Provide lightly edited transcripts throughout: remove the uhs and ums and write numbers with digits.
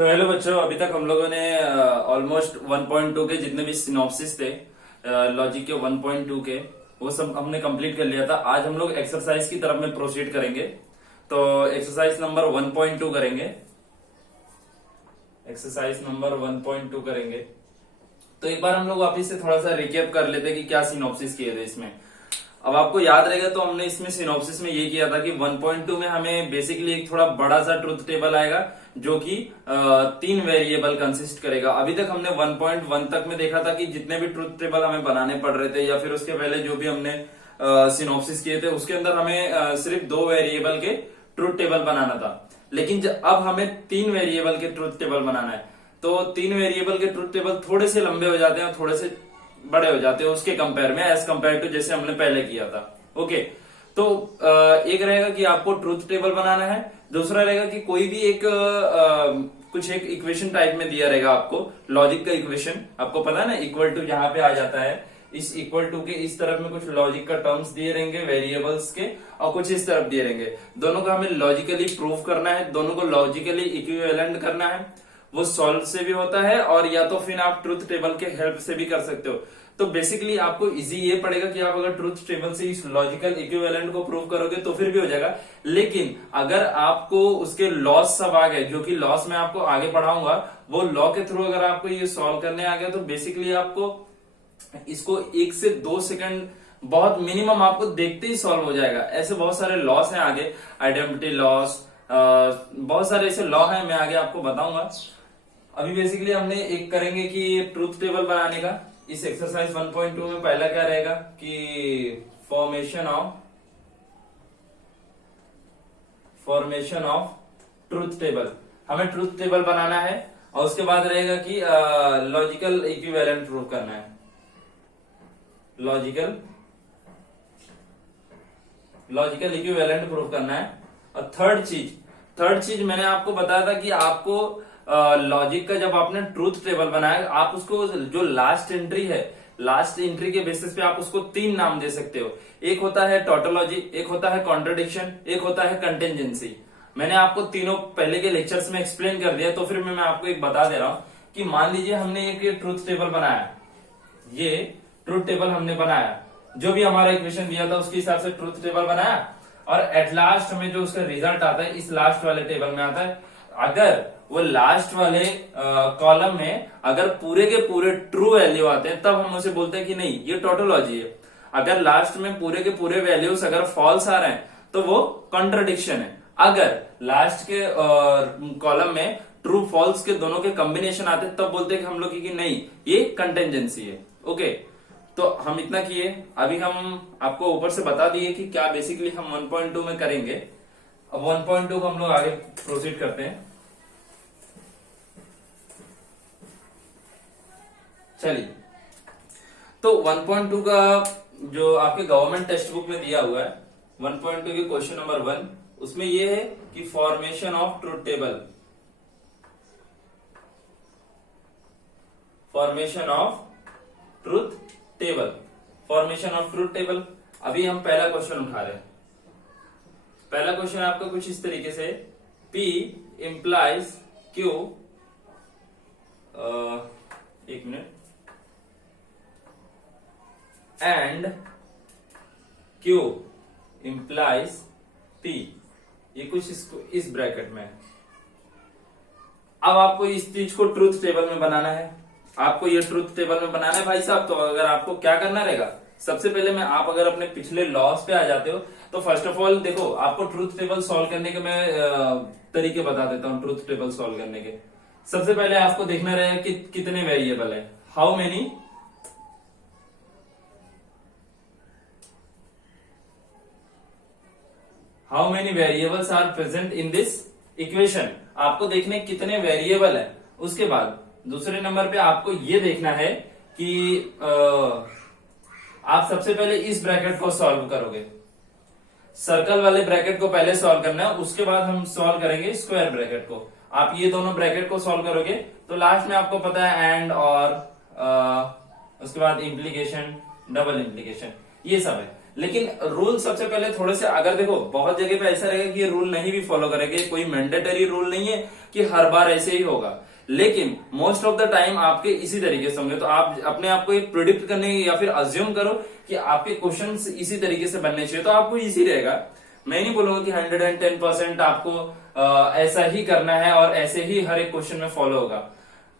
तो हेलो बच्चों, अभी तक हम लोगों ने ऑलमोस्ट 1.2 के जितने भी सिनॉप्सिस थे लॉजिक के 1.2 के, वो सब हमने कंप्लीट कर लिया था। आज हम लोग एक्सरसाइज की तरफ में प्रोसीड करेंगे। तो एक्सरसाइज नंबर 1.2 करेंगे। एक्सरसाइज नंबर 1.2 करेंगे। तो एक बार हम लोग वापिस से थोड़ा सा रिकेप कर लेते हैं कि क्या सिनॉप्सिस किए थे इसमें। अब आपको याद रहेगा तो हमने इसमें सिनॉप्सिस में ये किया था कि 1.2 में हमें बेसिकली एक थोड़ा बड़ा सा ट्रुथ टेबल आएगा जो कि 3 वेरिएबल कंसिस्ट करेगा। अभी तक हमने 1.1 तक में देखा था कि जितने भी ट्रुथ टेबल हमें बनाने पड़ रहे थे या फिर उसके पहले जो भी हमने सिनॉप्सिस किए थे उसके अंदर हमें सिर्फ 2 वेरिएबल के ट्रुथ टेबल बनाना था। लेकिन अब हमें 3 वेरिएबल के ट्रुथ टेबल बनाना है। तो 3 वेरिएबल के ट्रुथ टेबल थोड़े से लंबे हो जाते हैं, थोड़े से बड़े हो जाते हैं उसके कंपेयर में, एज कंपेयर टू जैसे हमने पहले किया था। ओके, तो एक रहेगा कि आपको ट्रुथ टेबल बनाना है, दूसरा रहेगा कि कोई भी एक कुछ एक इक्वेशन टाइप में दिया रहेगा आपको, लॉजिक का इक्वेशन। आपको पता है ना, इक्वल टू जहां पे आ जाता है, इस इक्वल टू के इस तरफ में कुछ लॉजिक का टर्म्स दिए रहेंगे वेरिएबल्स के, और कुछ इस तरफ दिए रहेंगे। दोनों को हमें लॉजिकली प्रूव करना है, दोनों को लॉजिकली इक्विवेलेंट करना है। वो सॉल्व से भी होता है और या तो फिर आप ट्रुथ टेबल के हेल्प से भी कर सकते हो। तो बेसिकली आपको इजी ये पड़ेगा कि आप अगर ट्रुथ टेबल से इस लॉजिकल इक्विवेलेंट को प्रूव करोगे तो फिर भी हो जाएगा। लेकिन अगर आपको उसके लॉस सब आ गए, जो कि लॉस मैं आपको आगे पढ़ाऊंगा, वो लॉ के थ्रू अगर आपको ये सॉल्व करने आ गया तो बेसिकली आपको इसको 1 से 2 सेकंड बहुत मिनिमम आपको देखते ही सॉल्व हो जाएगा। ऐसे बहुत सारे लॉस हैं आगे, आइडेंटिटी लॉस, बहुत सारे ऐसे लॉ हैं, मैं आगे आपको बताऊंगा। अभी बेसिकली हमने एक करेंगे कि ट्रुथ टेबल बनाने का। इस एक्सरसाइज 1.2 में पहला क्या रहेगा कि फॉर्मेशन ऑफ ट्रुथ टेबल। हमें ट्रुथ टेबल बनाना है और उसके बाद रहेगा कि लॉजिकल इक्विवेलेंट प्रूव करना है। लॉजिकल इक्विवेलेंट प्रूव करना है। और थर्ड चीज मैंने आपको बताया था कि आपको लॉजिक का जब आपने ट्रूथ टेबल बनाया, आप उसको जो लास्ट एंट्री है, लास्ट एंट्री के बेसिस पे आप उसको 3 नाम दे सकते हो। एक होता है टोटोलॉजी, एक होता है कॉन्ट्रडिक्शन, एक होता है कंटिजेंसी। मैंने आपको तीनों पहले के लेक्चर्स में एक्सप्लेन कर दिया, तो फिर मैं आपको एक बता दे रहा हूं कि मान लीजिए हमने एक ट्रूथ टेबल बनाया, ये ट्रूथ टेबल हमने बनाया, जो भी हमारा इक्वेशन दिया था उसके हिसाब से ट्रूथ टेबल बनाया, और एट लास्ट में जो उसका रिजल्ट आता है इस लास्ट वाले टेबल में आता है। अगर वो लास्ट वाले कॉलम में अगर पूरे के पूरे ट्रू वैल्यू आते हैं तब हम उसे बोलते हैं कि नहीं ये टोटोलॉजी है। अगर लास्ट में पूरे के पूरे वैल्यूज अगर फॉल्स आ रहे हैं तो वो कॉन्ट्रडिक्शन है। अगर लास्ट के कॉलम में ट्रू फॉल्स के दोनों के कॉम्बिनेशन आते हैं तब बोलते हैं कि हम लोग कि नहीं ये कंटिजेंसी है। ओके, तो हम इतना किए। अभी हम आपको ऊपर से बता दिए कि क्या बेसिकली हम 1.2 में करेंगे। अब 1.2 को हम लोग आगे प्रोसीड करते हैं। चलिए, तो 1.2 का जो आपके गवर्नमेंट टेक्स्ट बुक में दिया हुआ है 1.2 के क्वेश्चन नंबर 1, उसमें ये है कि formation of truth table. Formation of truth table. अभी हम पहला क्वेश्चन उठा रहे हैं। पहला क्वेश्चन आपका कुछ इस तरीके से, P implies Q, एक minute, and Q implies P, ये कुछ इस ब्रैकेट में है। अब आपको इस चीज को ट्रूथ टेबल में बनाना है, आपको ये ट्रूथ टेबल में बनाना है भाई साहब। तो अगर आपको क्या करना रहेगा, सबसे पहले मैं आप अगर अपने पिछले लॉस पे आ जाते हो तो फर्स्ट ऑफ ऑल देखो, आपको ट्रूथ टेबल सॉल्व करने के मैं तरीके बता देता हूँ। ट्रूथ टेबल सॉल्व करने के सबसे पहले आपको देखना रहेगा कि कितने वेरिएबल है, how many variables are present in this equation. आपको देखने कितने वेरिएबल है। उसके बाद दूसरे नंबर पे आपको ये देखना है कि आप सबसे पहले इस ब्रैकेट को सॉल्व करोगे, सर्कल वाले ब्रैकेट को पहले सॉल्व करना है, उसके बाद हम सॉल्व करेंगे स्क्वायर ब्रैकेट को। आप ये दोनों ब्रैकेट को सॉल्व करोगे तो लास्ट में आपको पता है एंड और उसके बाद इम्प्लीकेशन, डबल इम्प्लीकेशन, ये सब है। लेकिन रूल सबसे पहले थोड़े से, अगर देखो बहुत जगह पे ऐसा रहेगा कि ये रूल नहीं भी फॉलो करेंगे, कोई मैंडेटरी रूल नहीं है कि हर बार ऐसे ही होगा, लेकिन मोस्ट ऑफ द टाइम आपके इसी तरीके से होंगे। तो आप अपने आप को एक प्रिडिक्ट करने या फिर अज्यूम करो कि आपके क्वेश्चंस इसी तरीके से बनने चाहिए, तो आपको इजी रहेगा। मैं नहीं बोलूंगा कि 110% आपको ऐसा ही करना है और ऐसे ही हर एक क्वेश्चन में फॉलो होगा।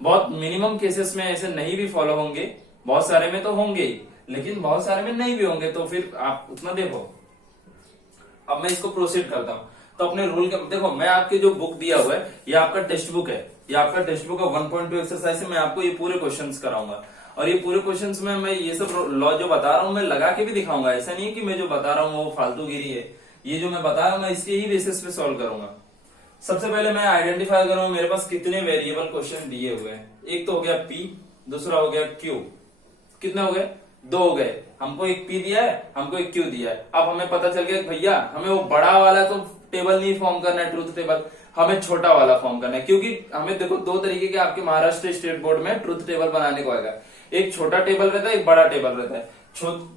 बहुत मिनिमम केसेस में ऐसे नहीं भी फॉलो होंगे, बहुत सारे में तो होंगे ही, लेकिन बहुत सारे में नहीं भी होंगे, तो फिर आप उतना देखो। अब मैं इसको प्रोसीड करता हूं। तो अपने रूल के देखो, मैं आपके जो बुक दिया हुआ है ये आपका टेक्स्ट बुक है, ये आपका टेक्स्ट बुक का 1.2 एक्सरसाइज से मैं आपको ये पूरे क्वेश्चंस कराऊंगा, और ये पूरे क्वेश्चंस में मैं ये सब लॉ जो बता रहा हूँ मैं लगा के भी दिखाऊंगा। ऐसा नहीं है कि मैं जो बता रहा हूँ वो फालतूगिरी है, ये जो मैं बता रहा हूँ मैं इसके ही बेसिस पे सॉल्व करूंगा। सबसे पहले मैं आइडेंटिफाई करूंगा मेरे पास कितने वेरिएबल क्वेश्चन दिए हुए हैं। एक तो हो गया P, दूसरा हो गया Q। कितने हो गए? 2 हो गए। हमको एक P दिया है, हमको एक Q दिया है। अब हमें पता चल गया भैया हमें वो बड़ा वाला तो टेबल नहीं फॉर्म करना है, ट्रूथ टेबल, हमें छोटा वाला फॉर्म करना है। क्योंकि हमें देखो 2 तरीके के आपके महाराष्ट्र स्टेट बोर्ड में ट्रूथ टेबल बनाने को आएगा। एक छोटा टेबल रहता है, एक बड़ा टेबल रहता है।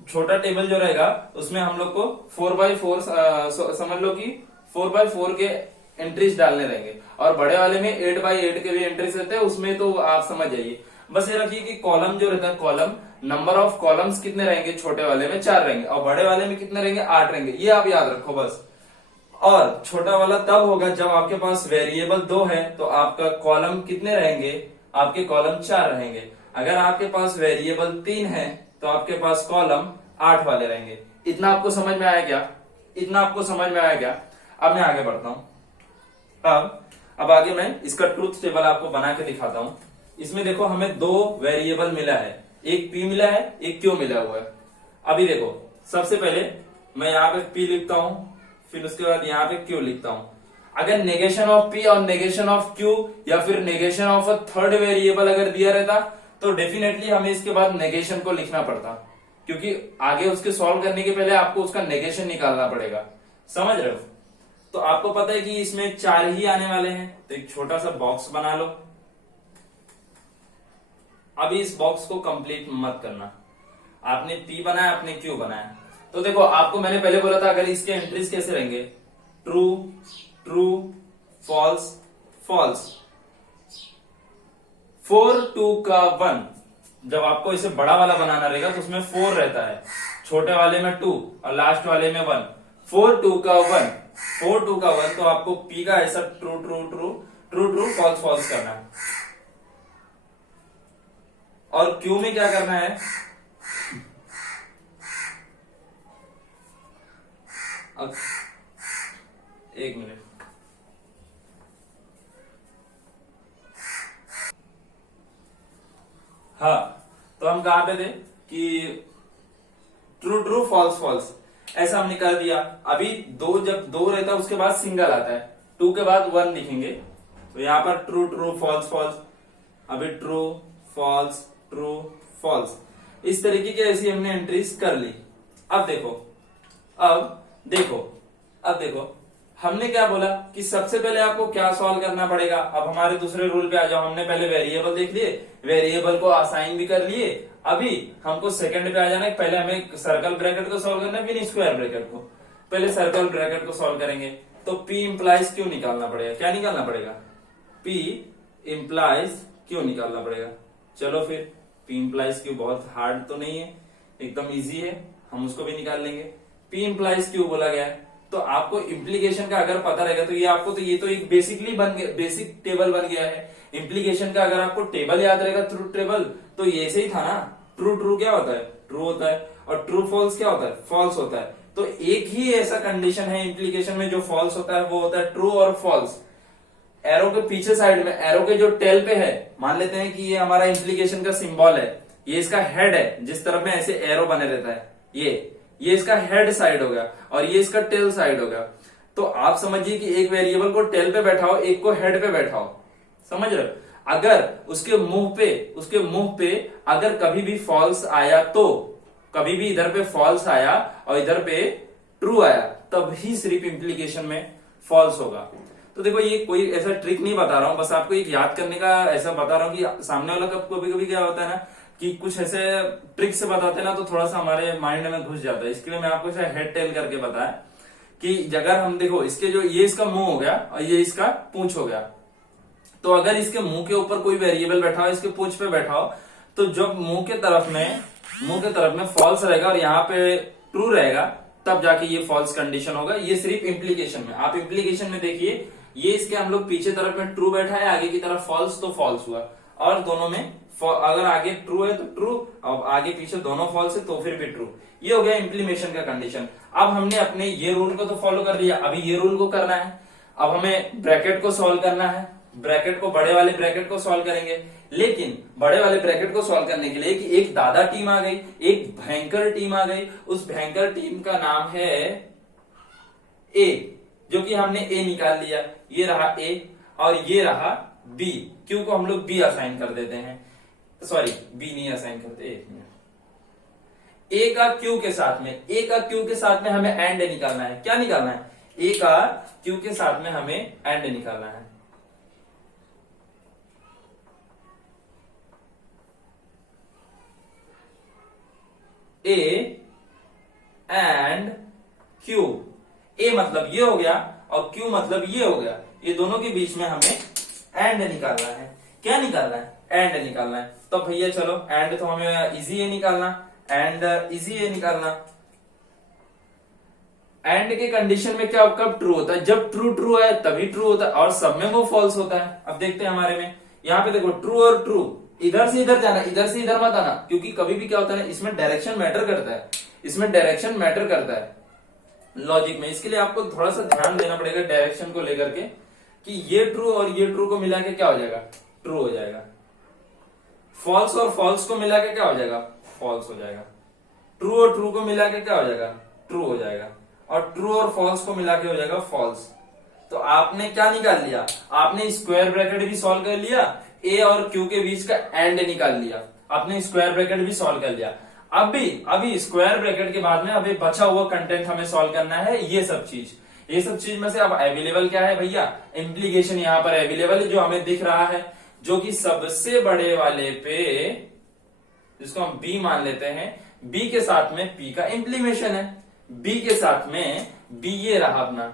छोटा टेबल जो रहेगा उसमें हम लोग को 4x4 समझ लो कि 4x4 के एंट्रीज डालने रहेंगे, और बड़े वाले में 8x8 के भी एंट्रीज रहते हैं। उसमें तो आप समझ जाइए, बस ये रखिए कि कॉलम जो रहता है, कॉलम नंबर ऑफ कॉलम्स कितने रहेंगे, छोटे वाले में 4 रहेंगे और बड़े वाले में कितने रहेंगे, 8 रहेंगे। ये आप याद रखो बस। और छोटा वाला तब होगा जब आपके पास वेरिएबल 2 है, तो आपका कॉलम कितने रहेंगे, आपके कॉलम 4 रहेंगे। अगर आपके पास वेरिएबल 3 है तो आपके पास कॉलम 8 वाले रहेंगे। इतना आपको समझ में आया क्या? इतना आपको समझ में आया क्या? अब मैं आगे बढ़ता हूं। अब आगे मैं इसका ट्रूथ टेबल आपको बना के दिखाता हूं। इसमें देखो हमें 2 वेरिएबल मिला है, एक P मिला है, एक Q मिला हुआ है। अभी देखो सबसे पहले मैं यहाँ पे P लिखता हूं, फिर उसके बाद यहाँ पे Q लिखता हूं। अगर नेगेशन ऑफ P और नेगेशन ऑफ Q या फिर negation of a third variable अगर दिया रहता तो डेफिनेटली हमें इसके बाद नेगेशन को लिखना पड़ता, क्योंकि आगे उसके सॉल्व करने के पहले आपको उसका नेगेशन निकालना पड़ेगा। समझ रहे हो? तो आपको पता है कि इसमें 4 ही आने वाले हैं, तो एक छोटा सा बॉक्स बना लो। अभी इस बॉक्स को कंप्लीट मत करना, आपने P बनाया, आपने Q बनाया। तो देखो आपको मैंने पहले बोला था अगर इसके एंट्रीज कैसे रहेंगे, ट्रू ट्रू फॉल्स फॉल्स, 4 2 का 1। जब आपको इसे बड़ा वाला बनाना रहेगा तो उसमें 4 रहता है, छोटे वाले में 2 और लास्ट वाले में 1। 4 2 का 1, 4 2 का 1, तो आपको P का ऐसा true true true true true false false करना है। और Q में क्या करना है, अब 1 मिनट। हाँ, तो हम कहां पे थे कि ट्रू ट्रू फॉल्स फॉल्स ऐसा हमने कर दिया। अभी जब 2 रहता है उसके बाद सिंगल आता है, 2 के बाद 1 लिखेंगे, तो यहां पर ट्रू ट्रू फॉल्स फॉल्स, अभी ट्रू फॉल्स ट्रू फॉल्स, इस तरीके की ऐसी हमने एंट्रीज कर ली। अब देखो हमने क्या बोला कि सबसे पहले आपको क्या सॉल्व करना पड़ेगा। अब हमारे दूसरे रूल पे आ जाओ। हमने पहले वेरिएबल देख लिए, वेरिएबल को असाइन भी कर लिए। अभी हमको सेकंड पे आ जाना है। पहले हमें सर्कल ब्रैकेट को सॉल्व करना है, फिर स्क्वायर ब्रैकेट को। पहले सर्कल ब्रैकेट को सॉल्व करेंगे तो P इंप्लाइज Q निकालना पड़ेगा। क्या निकालना पड़ेगा? P इंप्लाइज Q निकालना पड़ेगा। चलो फिर P इंप्लाइज Q बहुत हार्ड तो नहीं है, एकदम इजी है, हम उसको भी निकाल लेंगे। P इंप्लाइज Q बोला गया है, तो आपको इम्प्लीकेशन का अगर पता रहेगा तो ये तो एक बेसिकली बेसिक टेबल बन गया है। इम्प्लीकेशन का अगर आपको टेबल याद रहेगा, ट्रू टेबल, तो ये से ही था ना। ट्रू ट्रू क्या होता है? ट्रू होता है। और ट्रू फॉल्स क्या होता है? फॉल्स होता है। तो एक ही ऐसा कंडीशन है इम्प्लीकेशन में जो फॉल्स होता है, वो होता है ट्रू और फॉल्स। एरो के पीछे साइड में, एरो के जो टेल पे है, मान लेते हैं कि ये हमारा इम्प्लीकेशन का सिंबल है, ये इसका हेड है, जिस तरफ में ऐसे एरो बने रहता है, ये इसका हेड साइड हो गया और ये इसका टेल साइड हो गया। तो आप समझिए कि एक वेरिएबल को टेल पे बैठाओ, एक को हेड पे बैठाओ। समझ रहे हो? अगर उसके मुंह पे अगर कभी भी फॉल्स आया, तो कभी भी इधर पे फॉल्स आया और इधर पे ट्रू आया, तब ही सिर्फ इम्प्लीकेशन में फॉल्स होगा। तो देखो ये कोई ऐसा ट्रिक नहीं बता रहा हूं, बस आपको एक याद करने का ऐसा बता रहा हूं कि सामने वाला कभी कभी क्या होता है ना कि कुछ ऐसे ट्रिक से बताते ना तो थोड़ा सा हमारे माइंड में घुस जाता है। इसके लिए मैं आपको इसे हेड टेल करके बताया कि अगर हम देखो इसके जो ये इसका मुंह हो गया और ये इसका पूंछ हो गया, तो अगर इसके मुंह के ऊपर कोई वेरिएबल बैठा हो, इसके पूंछ पे बैठा हो, तो जब मुंह के तरफ में फॉल्स रहेगा और यहाँ पे ट्रू रहेगा, तब जाके ये फॉल्स कंडीशन होगा। ये सिर्फ इम्प्लीकेशन में, आप इम्प्लीकेशन में देखिए ये इसके हम लोग पीछे तरफ में ट्रू बैठा है, आगे की तरफ फॉल्स, तो फॉल्स हुआ। और दोनों में अगर आगे ट्रू है तो ट्रू, और आगे पीछे दोनों फॉल्स है तो फिर भी ट्रू। ये हो गया इम्प्लीमेशन का कंडीशन। अब हमने अपने ये रूल को तो फॉलो कर लिया, अभी ये रूल को करना है। अब हमें ब्रैकेट को सॉल्व करना है, ब्रैकेट को, बड़े वाले ब्रैकेट को सॉल्व करेंगे। लेकिन बड़े वाले ब्रैकेट को सॉल्व करने के लिए कि एक दादा टीम आ गई, एक भयंकर टीम आ गई, उस भयंकर टीम का नाम है ए, जो कि हमने ए निकाल लिया। ये रहा ए और ये रहा बी। क्यू को हम लोग बी असाइन कर देते हैं, सॉरी बी नहीं असाइन करते, ए का क्यू के साथ में, ए का क्यू के साथ में हमें एंड निकालना है। क्या निकालना है? ए का क्यू के साथ में हमें एंड निकालना है। ए एंड क्यू, ए मतलब ये हो गया और क्यू मतलब ये हो गया, ये दोनों के बीच में हमें एंड निकालना है। क्या निकालना है? एंड निकालना है। तो भैया चलो एंड तो हमें इजी ए निकालना, एंड इजी ए निकालना। एंड के कंडीशन में क्या कब ट्रू होता है? जब ट्रू ट्रू है तभी ट्रू होता है, और सब में वो फॉल्स होता है। अब देखते हैं हमारे में, यहाँ पे देखो ट्रू और ट्रू, इधर से इधर जाना, इधर से इधर मत आना, क्योंकि कभी भी क्या होता है, इसमें डायरेक्शन मैटर करता है, इसमें डायरेक्शन मैटर करता है लॉजिक में। इसके लिए आपको थोड़ा सा ध्यान देना पड़ेगा डायरेक्शन को लेकर के, कि ये ट्रू और ये ट्रू को मिला के क्या हो जाएगा? ट्रू हो जाएगा। फॉल्स और फॉल्स को मिला के क्या हो जाएगा? फॉल्स हो जाएगा। ट्रू और ट्रू को मिला के क्या हो जाएगा? ट्रू हो जाएगा। और ट्रू और फॉल्स को मिला के हो जाएगा फॉल्स। तो आपने क्या निकाल लिया? आपने स्क्वायर ब्रैकेट भी सॉल्व कर लिया, ए और क्यू के बीच का एंड निकाल लिया, आपने स्क्वायर ब्रैकेट भी सॉल्व कर लिया। अभी स्क्वायर ब्रैकेट के बाद में अभी बचा हुआ कंटेंट हमें सॉल्व करना है। ये सब चीज में से अब अवेलेबल क्या है भैया? इम्प्लीकेशन यहाँ पर अवेलेबल है, जो हमें दिख रहा है, जो कि सबसे बड़े वाले पे, जिसको हम बी मान लेते हैं, बी के साथ में पी का इम्प्लीमेशन है। बी के साथ में बी ये रहा अपना,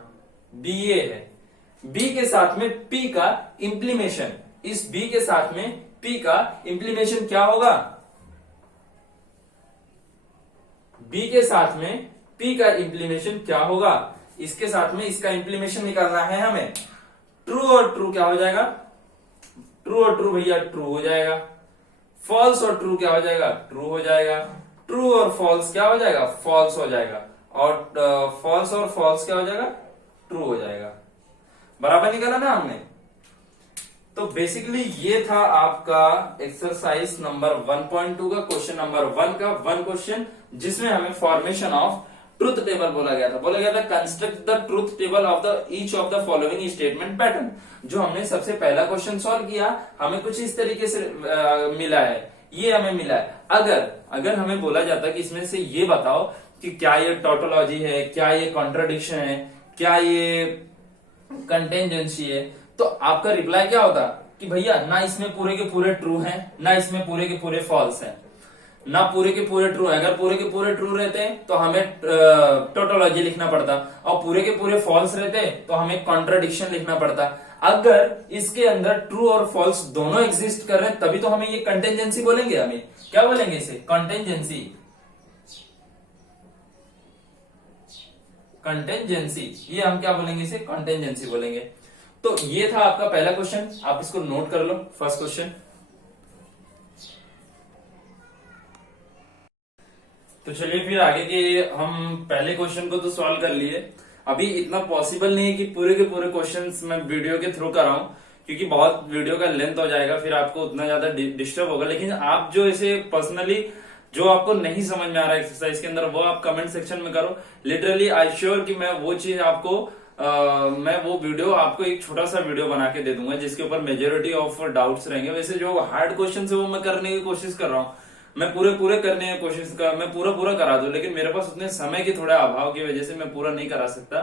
बी ये है, बी के साथ में पी का इम्प्लीमेशन, इस बी के साथ में पी का इम्प्लीमेशन क्या होगा? बी के साथ में पी का इम्प्लीमेशन क्या होगा? इसके साथ में इसका इम्प्लीमेशन निकालना है हमें। ट्रू और ट्रू क्या हो जाएगा? ट्रू और ट्रू भैया ट्रू हो जाएगा। फॉल्स और ट्रू क्या हो जाएगा? ट्रू हो जाएगा। ट्रू और फॉल्स क्या हो जाएगा? फॉल्स हो जाएगा। और फॉल्स और फॉल्स क्या हो जाएगा? ट्रू हो जाएगा। बराबर निकाला ना हमने। तो बेसिकली ये था आपका एक्सरसाइज नंबर 1.2 का क्वेश्चन नंबर 1 का 1 क्वेश्चन, जिसमें हमें फॉर्मेशन ऑफ ट्रुथ टेबल बोला गया था। Construct the truth table of the each of the following statement pattern. जो हमने सबसे पहला क्वेश्चन सॉल्व किया, हमें कुछ इस तरीके से मिला है, ये हमें मिला है। अगर हमें बोला जाता कि इसमें से ये बताओ कि क्या ये टोटोलॉजी है, क्या ये कॉन्ट्राडिक्शन है, क्या ये कंटेंजेंसी है, तो आपका रिप्लाई क्या होता कि भैया ना इसमें पूरे के पूरे ट्रू हैं, ना इसमें पूरे के पूरे फॉल्स हैं, ना पूरे के पूरे ट्रू है। अगर पूरे के पूरे ट्रू रहते हैं तो हमें टोटोलॉजी लिखना पड़ता, और पूरे के पूरे फॉल्स रहते तो हमें कॉन्ट्राडिक्शन लिखना पड़ता। अगर इसके अंदर ट्रू और फॉल्स दोनों एग्जिस्ट कर रहे हैं तभी तो हमें ये कंटेंजेंसी बोलेंगे। हमें क्या बोलेंगे इसे? कंटेंजेंसी। कंटेंजेंसी, ये हम क्या बोलेंगे? इसे कंटेंजेंसी बोलेंगे। तो ये था आपका पहला क्वेश्चन, आप इसको नोट कर लो, फर्स्ट क्वेश्चन। तो चलिए फिर आगे के, हम पहले क्वेश्चन को तो सॉल्व कर लिए। अभी इतना पॉसिबल नहीं है कि पूरे के पूरे क्वेश्चंस मैं वीडियो के थ्रू कराऊं, क्योंकि बहुत वीडियो का लेंथ हो जाएगा, फिर आपको उतना ज्यादा डिस्टर्ब होगा। लेकिन आप जो इसे पर्सनली, जो आपको नहीं समझ में आ रहा है एक्सरसाइज के अंदर, वो आप कमेंट सेक्शन में करो। लिटरली आई श्योर कि मैं वो चीज आपको मैं वो वीडियो आपको एक छोटा सा वीडियो बना के दे दूंगा, जिसके ऊपर मेजोरिटी ऑफ डाउट्स रहेंगे। वैसे जो हार्ड क्वेश्चन है वो मैं करने की कोशिश कर रहा हूँ, मैं पूरे करने की कोशिश कर, मैं पूरा करा दूं, लेकिन मेरे पास उतने समय के थोड़े अभाव की वजह से मैं पूरा नहीं करा सकता।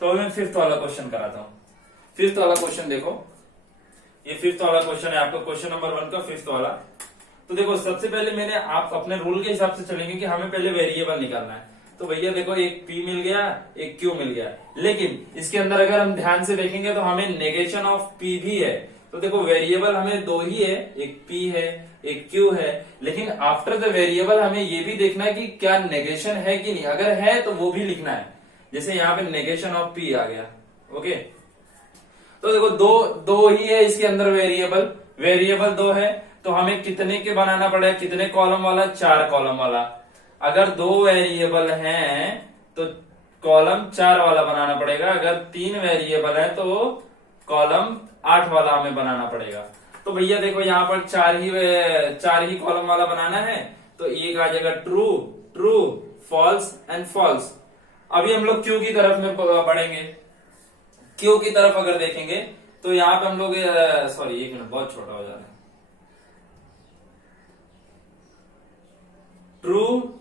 तो मैं फिफ्थ वाला क्वेश्चन कराता हूँ। फिफ्थ वाला क्वेश्चन देखो, ये फिफ्थ वाला क्वेश्चन है आपका, क्वेश्चन नंबर 1 का फिफ्थ वाला। तो देखो सबसे पहले मैंने आप अपने रूल के हिसाब से चलेंगे कि हमें पहले वेरिएबल निकालना है। तो भैया देखो एक p मिल गया, एक q मिल गया, लेकिन इसके अंदर अगर हम ध्यान से देखेंगे तो हमें नेगेशन ऑफ p भी है। तो देखो वेरिएबल हमें दो ही है, एक p है एक q है, लेकिन आफ्टर द वेरिएबल हमें ये भी देखना है कि क्या नेगेशन है कि नहीं, अगर है तो वो भी लिखना है। जैसे यहाँ पे नेगेशन ऑफ p आ गया। ओके, तो देखो दो ही है इसके अंदर वेरिएबल दो है, तो हमें कितने के बनाना पड़ेगा, कितने कॉलम वाला, 4 कॉलम वाला। अगर 2 वेरिएबल हैं तो कॉलम 4 वाला बनाना पड़ेगा, अगर 3 वेरिएबल है तो कॉलम 8 वाला हमें बनाना पड़ेगा। तो भैया देखो यहाँ पर 4 ही कॉलम वाला बनाना है, तो एक आ जाएगा ट्रू, फॉल्स एंड फॉल्स। अभी हम लोग क्यू की तरफ में बढ़ेंगे। क्यू की तरफ अगर देखेंगे तो यहाँ पे हम लोग सॉरी एक मिनट, बहुत छोटा हो जा रहा है। ट्रू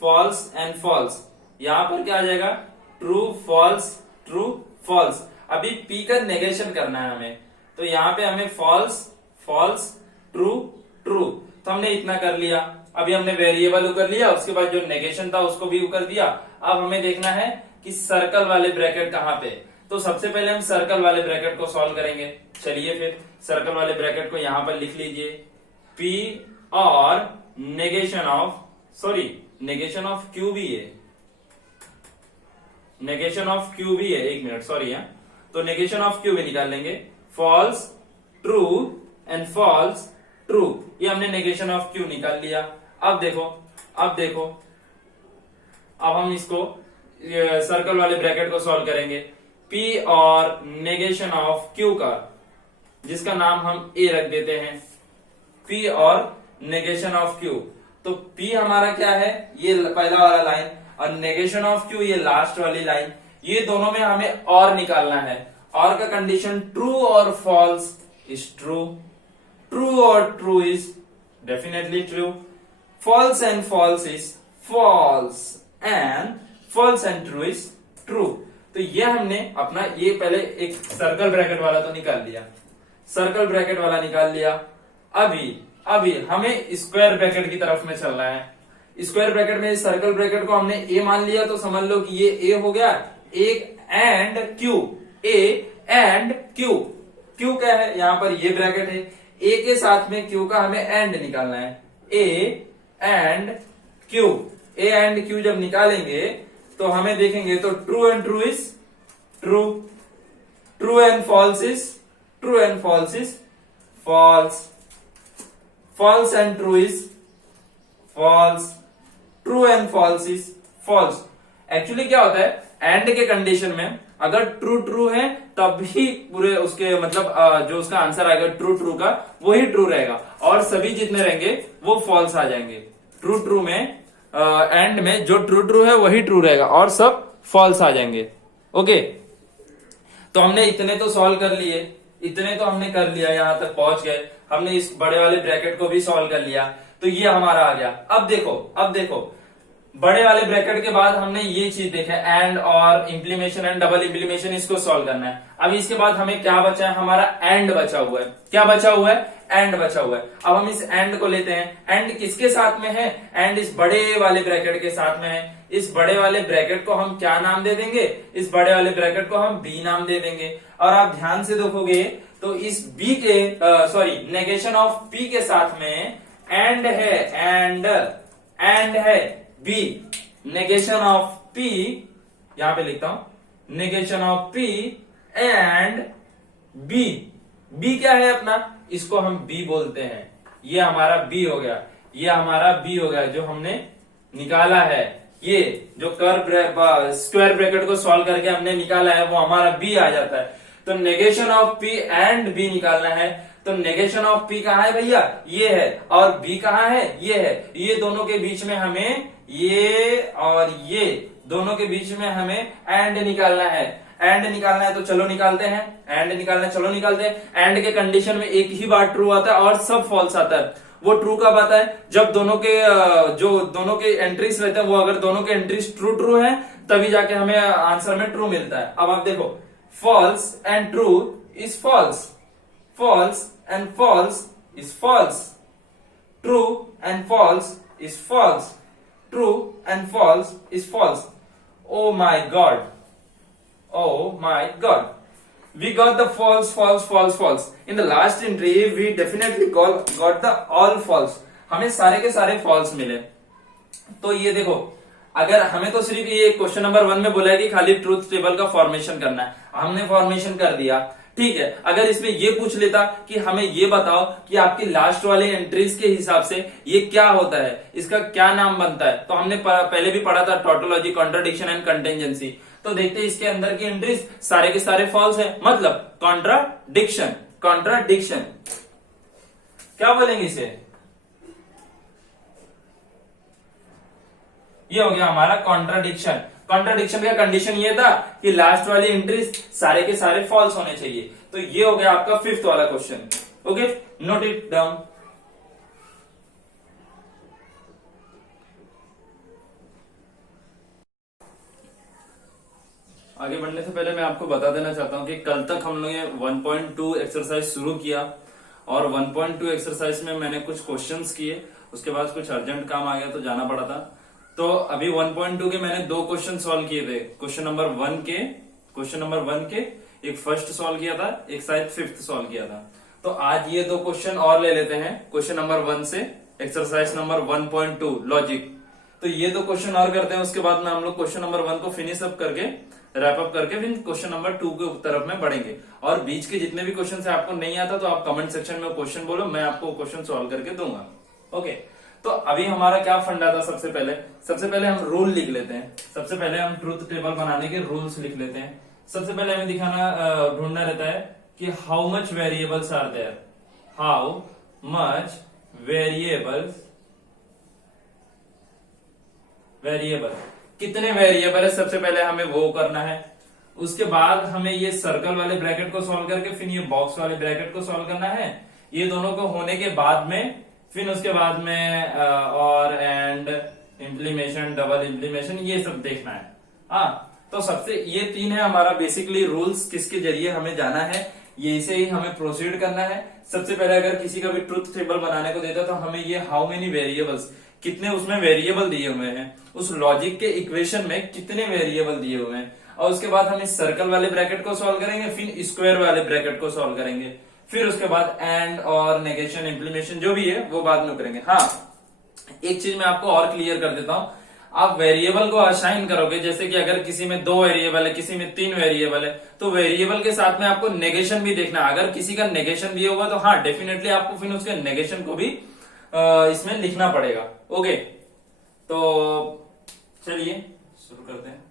फॉल्स एंड फॉल्स, यहां पर क्या आ जाएगा, ट्रू फॉल्स। अभी p का नेगेशन करना है हमें, तो यहाँ पे हमें फॉल्स ट्रू। तो हमने इतना कर लिया। अभी हमने वेरिएबल कर लिया, उसके बाद जो नेगेशन था उसको भी कर दिया। अब हमें देखना है कि सर्कल वाले ब्रैकेट कहाँ पे। तो सबसे पहले हम सर्कल वाले ब्रैकेट को सॉल्व करेंगे। चलिए फिर सर्कल वाले ब्रैकेट को यहां पर लिख लीजिए, p और नेगेशन ऑफ क्यू भी है, एक मिनट सॉरी है। तो नेगेशन ऑफ क्यू भी निकाल लेंगे, false true and false true. ये हमने नेगेशन ऑफ क्यू निकाल लिया। अब देखो अब हम इसको सर्कल वाले ब्रैकेट को सॉल्व करेंगे। p और नेगेशन ऑफ q का, जिसका नाम हम a रख देते हैं, p और नेगेशन ऑफ q। तो p हमारा क्या है, ये पहला वाला लाइन, और नेगेशन ऑफ q ये लास्ट वाली लाइन। ये दोनों में हमें और निकालना है। और का कंडीशन ट्रू और फॉल्स इज ट्रू और true is definitely true, false and false is false and true is true. तो ये हमने अपना ये पहले एक सर्कल ब्रैकेट वाला तो निकाल लिया। अभी हमें स्क्वायर ब्रैकेट की तरफ में चलना है। स्क्वायर ब्रैकेट में सर्कल ब्रैकेट को हमने a मान लिया, तो समझ लो कि ये a हो गया, एक एंड क्यू। क्यू क्या है, यहां पर ये ब्रैकेट है, a के साथ में q का हमें एंड निकालना है, a एंड क्यू जब निकालेंगे तो हमें देखेंगे तो true and true is true and false is false and true is false, true and false is false. Actually क्या होता है, एंड के कंडीशन में अगर ट्रू है तब भी पूरे उसके मतलब जो उसका आंसर आएगा ट्रू का वही ट्रू रहेगा, और सभी जितने रहेंगे वो फॉल्स आ जाएंगे। ट्रू में एंड में जो ट्रू है वही ट्रू रहेगा और सब फॉल्स आ जाएंगे। ओके, तो हमने इतने तो सॉल्व कर लिए, इतने तो हमने कर लिया, यहां तक पहुंच गए। हमने इस बड़े वाले ब्रैकेट को भी सॉल्व कर लिया, तो ये हमारा आ गया। अब देखो बड़े वाले ब्रैकेट के बाद हमने ये चीज देखा, एंड और इम्प्लीमेशन एंड डबल इम्प्लीमेशन, इसको सॉल्व करना है। अब इसके बाद हमें क्या बचा है, हमारा एंड बचा हुआ है। क्या बचा हुआ है, एंड बचा हुआ है। अब हम इस एंड को लेते हैं। एंड किसके साथ में है, एंड इस बड़े वाले ब्रैकेट के साथ में है। इस बड़े वाले ब्रैकेट को हम क्या नाम दे देंगे, इस बड़े वाले ब्रैकेट को हम बी नाम दे देंगे। और आप ध्यान से देखोगे तो इस बी के नेगेशन ऑफ पी के साथ में एंड है बी, नेगेशन ऑफ पी, यहां पे लिखता हूं negation of P and B. B क्या है अपना, इसको हम बी बोलते हैं। ये हमारा बी हो गया, जो हमने निकाला है। ये जो स्क्वायर ब्रैकेट को सॉल्व करके हमने निकाला है वो हमारा बी आ जाता है। तो negation of P and B निकालना है। तो नेगेशन ऑफ पी कहाँ है भैया, ये है, और बी कहाँ है, ये है। ये दोनों के बीच में हमें, ये और ये दोनों के बीच में हमें एंड निकालना है। तो चलो निकालते हैं, एंड के कंडीशन में एक ही बार ट्रू आता है और सब फॉल्स आता है। वो ट्रू कब आता है, जब दोनों के एंट्रीज रहते हैं, वो अगर दोनों के एंट्रीज ट्रू है तभी जाके हमें आंसर में ट्रू मिलता है। अब आप देखो, false and true is false, false and false is false, true and false is false, true and false is false. Oh my god, oh my god, we got the false false false false in the last entry, we definitely got the all false, हमें सारे के सारे false मिले। तो ये देखो, अगर हमें तो सिर्फ ये क्वेश्चन नंबर 1 में बोला है कि खाली ट्रूथ टेबल का फॉर्मेशन करना है, हमने फॉर्मेशन कर दिया, ठीक है। अगर इसमें ये पूछ लेता कि हमें ये बताओ कि आपकी लास्ट वाले एंट्रीज के हिसाब से ये क्या होता है, इसका क्या नाम बनता है, तो हमने पहले भी पढ़ा था टोटोलॉजी, कॉन्ट्राडिक्शन एंड कंटेंजेंसी। तो देखते हैं इसके अंदर की एंट्रीज सारे के सारे फॉल्स है, मतलब कॉन्ट्राडिक्शन, कॉन्ट्राडिक्शन क्या बोलेंगे इसे, ये हो गया हमारा कॉन्ट्राडिक्शन। कॉन्ट्राडिक्शन का कंडीशन ये था कि लास्ट वाली एंट्रीज सारे के सारे फॉल्स होने चाहिए। तो ये हो गया आपका 5th वाला question. Okay, note it down. आगे बढ़ने से पहले मैं आपको बता देना चाहता हूं कि कल तक हम लोग 1.2 एक्सरसाइज शुरू किया और 1.2 एक्सरसाइज में मैंने कुछ क्वेश्चंस किए, उसके बाद कुछ अर्जेंट काम आ गया तो जाना पड़ा था। तो अभी 1.2 के मैंने 2 क्वेश्चन सॉल्व किए थे। क्वेश्चन नंबर 1 के एक फर्स्ट सॉल्व किया था, एक शायद 5th सॉल्व किया था। तो आज ये 2 क्वेश्चन और ले लेते हैं क्वेश्चन नंबर 1 से, एक्सरसाइज नंबर 1.2 लॉजिक। तो ये 2 क्वेश्चन और करते हैं, उसके बाद में हम लोग क्वेश्चन नंबर 1 को फिनिश अप करके, रैप अप करके फिर क्वेश्चन नंबर 2 के तरफ में बढ़ेंगे। और बीच के जितने भी क्वेश्चन से आपको नहीं आता तो आप कमेंट सेक्शन में क्वेश्चन बोलो, मैं आपको क्वेश्चन सॉल्व करके दूंगा। ओके, तो अभी हमारा क्या फंडा था, सबसे पहले हम रूल लिख लेते हैं। सबसे पहले हम ट्रूथ टेबल बनाने के रूल्स लिख लेते हैं। सबसे पहले हमें ढूंढना रहता है कि how much variables are there, how much variable कितने वेरिएबल है, सबसे पहले हमें वो करना है। उसके बाद हमें ये सर्कल वाले ब्रैकेट को सॉल्व करके फिर ये बॉक्स वाले ब्रैकेट को सॉल्व करना है। ये दोनों को होने के बाद में फिर उसके बाद में और एंड इम्प्लीमेशन, डबल इम्प्लीमेशन, ये सब देखना है। हाँ, तो सबसे ये 3 है हमारा बेसिकली रूल्स, किसके जरिए हमें जाना है, ये से ही हमें प्रोसीड करना है। सबसे पहले अगर किसी का भी ट्रूथ टेबल बनाने को देता तो हमें ये हाउ मेनी वेरिएबल्स, कितने उसमें वेरिएबल दिए हुए हैं, उस लॉजिक के इक्वेशन में कितने वेरिएबल दिए हुए हैं, और उसके बाद हम इस सर्कल वाले ब्रैकेट को सॉल्व करेंगे, फिर स्क्वायर वाले ब्रैकेट को सॉल्व करेंगे, फिर उसके बाद एंड और नेगेशन, इम्प्लीमेशन जो भी है वो बाद में करेंगे। हाँ, एक चीज मैं आपको और क्लियर कर देता हूं, आप वेरिएबल को असाइन करोगे, जैसे कि अगर किसी में 2 वेरिएबल है, किसी में 3 वेरिएबल है, तो वेरिएबल के साथ में आपको नेगेशन भी देखना है। अगर किसी का नेगेशन दिया हुआ तो हाँ डेफिनेटली आपको फिर उसके नेगेशन को भी इसमें लिखना पड़ेगा। ओके, तो चलिए शुरू करते हैं।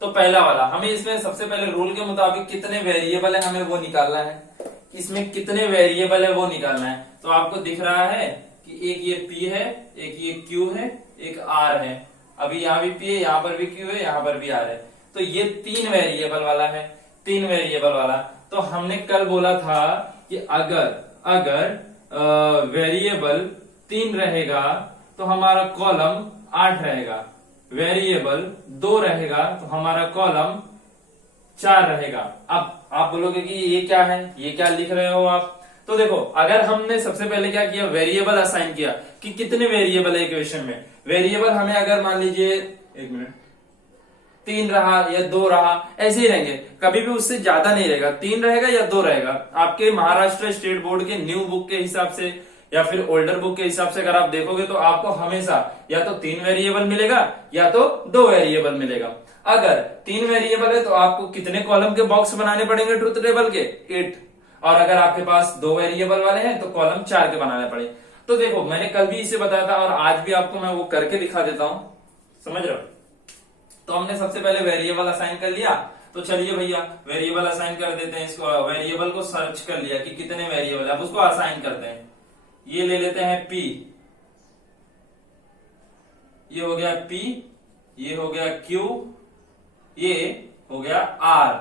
तो पहला वाला, हमें इसमें सबसे पहले रूल के मुताबिक कितने वेरिएबल है हमें वो निकालना है, इसमें कितने वेरिएबल है वो निकालना है। तो आपको दिख रहा है कि एक ये P है, एक ये Q है, एक R है। अभी यहाँ भी P है, यहाँ पर भी Q है, यहाँ पर भी R है। तो ये 3 वेरिएबल वाला है, 3 वेरिएबल वाला। तो हमने कल बोला था कि अगर वेरिएबल 3 रहेगा तो हमारा कॉलम 8 रहेगा, वेरिएबल 2 रहेगा तो हमारा कॉलम 4 रहेगा। अब आप बोलोगे कि ये क्या है, ये क्या लिख रहे हो आप, तो देखो अगर हमने सबसे पहले क्या किया, वेरिएबल असाइन किया कि कितने वेरिएबल है इक्वेशन में। वेरिएबल हमें अगर मान लीजिए 1 मिनट 3 रहा या 2 रहा, ऐसे ही रहेंगे, कभी भी उससे ज्यादा नहीं रहेगा, 3 रहेगा या 2 रहेगा। आपके महाराष्ट्र स्टेट बोर्ड के न्यू बुक के हिसाब से या फिर ओल्डर बुक के हिसाब से अगर आप देखोगे तो आपको हमेशा या तो 3 वेरिएबल मिलेगा या तो 2 वेरिएबल मिलेगा। अगर 3 वेरिएबल है तो आपको कितने कॉलम के बॉक्स बनाने पड़ेंगे ट्रूथ टेबल के, 8। और अगर आपके पास 2 वेरिएबल वाले हैं तो कॉलम 4 के बनाने पड़े। तो देखो मैंने कल भी इसे बताया था और आज भी आपको मैं वो करके दिखा देता हूं, समझ रहे हो। तो हमने सबसे पहले वेरिएबल असाइन कर लिया, तो चलिए भैया वेरिएबल असाइन कर देते हैं। इसको वेरिएबल को सर्च कर लिया कि कितने वेरिएबल है, अब उसको असाइन करते हैं। ये ले लेते हैं P, ये हो गया P, ये हो गया Q, ये हो गया R,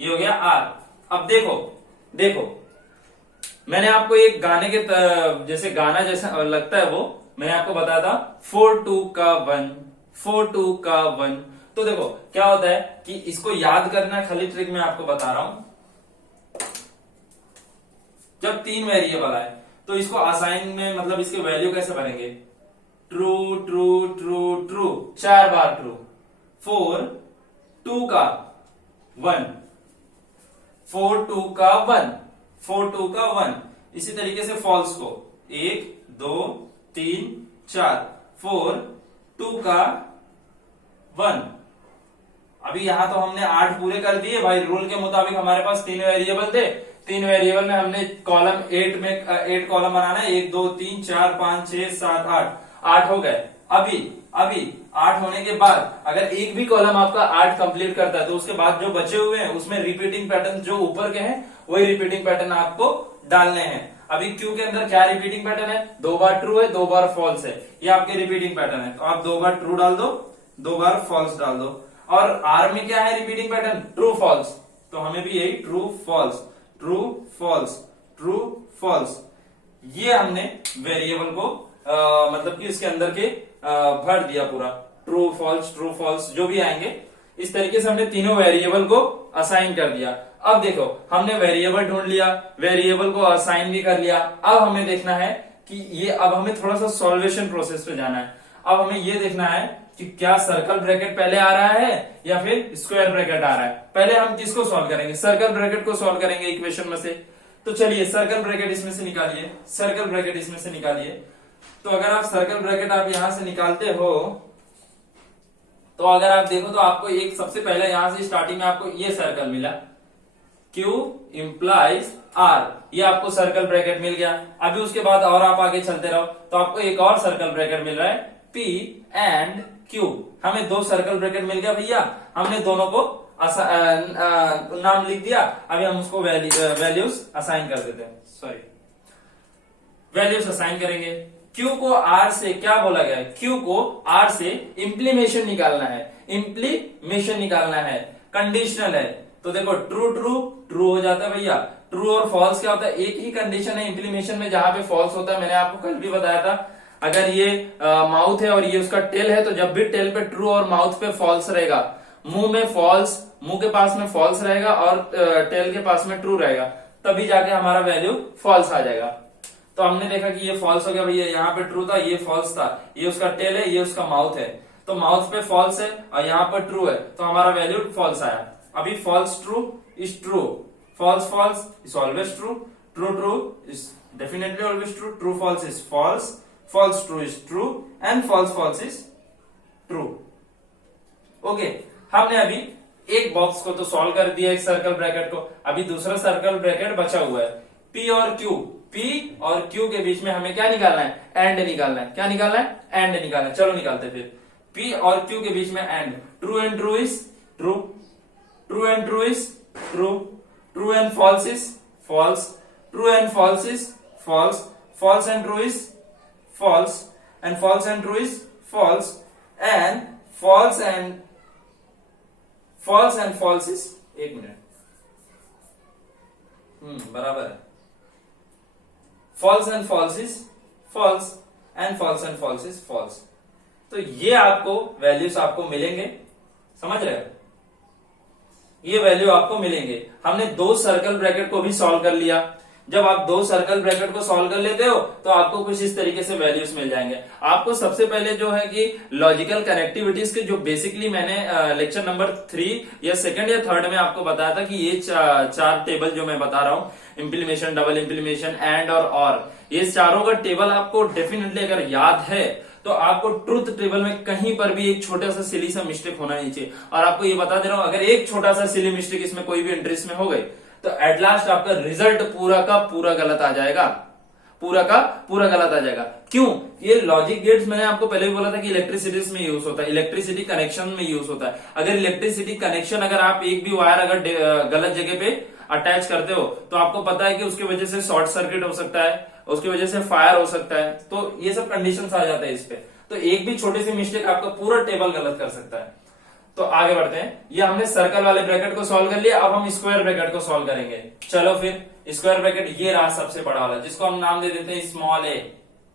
ये हो गया R। अब देखो मैंने आपको एक गाने के जैसे गाना जैसा लगता है वो मैंने आपको बताया था, 4 2 का 1, 4 2 का 1। तो देखो क्या होता है कि इसको याद करना, खाली ट्रिक मैं आपको बता रहा हूं। जब 3 वेरिएबल आए तो इसको असाइन में मतलब इसके वैल्यू कैसे भरेंगे, ट्रू ट्रू ट्रू ट्रू, 4 बार ट्रू, 4 2 का 1, 4 2 का 1, 4 2 का 1। इसी तरीके से फॉल्स को 1 2 3 4, 4 2 का 1। अभी यहां तो हमने 8 पूरे कर दिए भाई, रूल के मुताबिक हमारे पास 3 वेरिएबल थे, 3 वेरिएबल में हमने कॉलम 8 में 8 कॉलम बनाना है, 1 2 3 4 5 6 7 8, 8 हो गए। अभी 8 होने के बाद अगर एक भी कॉलम आपका 8 कंप्लीट करता है तो उसके बाद जो बचे हुए हैं उसमें रिपीटिंग पैटर्न जो ऊपर के हैं वही रिपीटिंग पैटर्न आपको डालने हैं। अभी क्यू के अंदर क्या रिपीटिंग पैटर्न है, 2 बार ट्रू है 2 बार फॉल्स है, ये आपके रिपीटिंग पैटर्न है। तो आप 2 बार ट्रू डाल दो 2 बार फॉल्स डाल दो। और आर में क्या है रिपीटिंग पैटर्न, ट्रू फॉल्स, तो हमें भी यही true false true false true false, ये हमने वेरिएबल को मतलब कि इसके अंदर के भर दिया पूरा, ट्रू फॉल्स जो भी आएंगे इस तरीके से हमने तीनों वेरिएबल को असाइन कर दिया। अब देखो हमने वेरिएबल ढूंढ लिया, वेरिएबल को असाइन भी कर लिया। अब हमें देखना है कि ये, अब हमें थोड़ा सा सॉल्वेशन प्रोसेस पे जाना है। अब हमें ये देखना है कि क्या सर्कल ब्रैकेट पहले आ रहा है या फिर स्क्वायर ब्रैकेट आ रहा है। पहले हम किसको सॉल्व करेंगे, सर्कल ब्रैकेट को सॉल्व करेंगे इक्वेशन में से। तो चलिए सर्कल ब्रैकेट इसमें से निकालिए, सर्कल ब्रैकेट इसमें से निकालिए। तो अगर आप सर्कल ब्रैकेट आप यहां से निकालते हो तो अगर आप देखो तो आपको एक सबसे पहले यहां से स्टार्टिंग में आपको ये सर्कल मिला, Q इंप्लाइज R, ये आपको सर्कल ब्रैकेट मिल गया। अभी उसके बाद और आप आगे चलते रहो तो आपको एक और सर्कल ब्रैकेट मिल रहा है P एंड Q। हमें 2 सर्कल ब्रैकेट मिल गया भैया, हमने दोनों को नाम लिख दिया। अभी हम उसको वैल्यूज असाइन कर देते हैं, सॉरी वैल्यूज असाइन करेंगे। Q को R से क्या बोला गया है, Q को R से इम्प्लीमेशन निकालना है, इम्प्लीमेशन निकालना है, कंडीशनल है। तो देखो ट्रू ट्रू ट्रू हो जाता है भैया, ट्रू और फॉल्स क्या होता है, एक ही कंडीशन है इम्प्लीमेशन में जहां पे फॉल्स होता है। मैंने आपको कल भी बताया था, अगर ये माउथ है और ये उसका टेल है तो जब भी टेल पे ट्रू और माउथ पे फॉल्स रहेगा, मुंह में फॉल्स, मुंह के पास में फॉल्स रहेगा और टेल के पास में ट्रू रहेगा, तभी जाके हमारा वैल्यू फॉल्स आ जाएगा। तो हमने देखा कि ये फॉल्स हो गया भैया, यहाँ पे ट्रू था ये फॉल्स था, ये उसका टेल है ये उसका माउथ है, तो माउथ पे फॉल्स है और यहाँ पर ट्रू है तो हमारा वैल्यू फॉल्स आया। अभी false true is true, false false is always true, true true is definitely always true, true false is false, false true is true and false false is true. Okay, हमने अभी एक box को तो solve कर दिया, एक circle bracket को। अभी दूसरा सर्कल ब्रैकेट बचा हुआ है, P और Q, P और Q के बीच में हमें क्या निकालना है, एंड निकालना है। क्या निकालना है, एंड निकालना है। चलो निकालते फिर। P और Q के बीच में and, true and true is true, true and true is true, true and false is false, true and false is false, false and true is false and false and true is false and false and false is, एक मिनट, बराबर है, false and false is false and false and false is false. तो ये आपको values आपको मिलेंगे, समझ रहे हो, ये वैल्यू आपको मिलेंगे। हमने 2 सर्कल ब्रैकेट को भी सॉल्व कर लिया। जब आप 2 सर्कल ब्रैकेट को सॉल्व कर लेते हो तो आपको कुछ इस तरीके से वैल्यूज मिल जाएंगे। आपको सबसे पहले जो है कि लॉजिकल कनेक्टिविटीज के जो बेसिकली मैंने लेक्चर नंबर 3 या 2nd या 3rd में आपको बताया था कि ये 4 टेबल जो मैं बता रहा हूँ, इम्प्लीमेशन, डबल इम्प्लीमेशन, एंड और, ये चारों का टेबल आपको डेफिनेटली अगर याद है तो आपको ट्रुथ टेबल में कहीं पर भी एक छोटा सा सिली सा मिस्टेक होना नहीं चाहिए। और आपको ये बता दे रहा हूं, अगर एक छोटा सा सिली मिस्टेक इसमें कोई भी एंट्रीज में हो गई तो एट लास्ट आपका रिजल्ट पूरा का पूरा गलत आ जाएगा, पूरा का पूरा गलत आ जाएगा। क्यों, ये लॉजिक गेट्स मैंने आपको पहले भी बोला था कि इलेक्ट्रिसिटी में यूज होता है, इलेक्ट्रिसिटी कनेक्शन में यूज होता है। अगर इलेक्ट्रिसिटी कनेक्शन, अगर आप एक भी वायर अगर गलत जगह पे अटैच करते हो तो आपको पता है कि उसकी वजह से शॉर्ट सर्किट हो सकता है, उसकी वजह से फायर हो सकता है, तो ये सब कंडीशंस आ जाते हैं इस पे। तो एक भी छोटी सी मिस्टेक आपका पूरा टेबल गलत कर सकता है। तो आगे बढ़ते हैं, ये हमने सर्कल वाले ब्रैकेट को सॉल्व कर लिया, अब हम स्क्वायर ब्रैकेट को सॉल्व करेंगे। चलो फिर, स्क्वायर ब्रैकेट ये रहा सबसे बड़ा वाला, जिसको हम नाम दे देते हैं स्मॉल ए।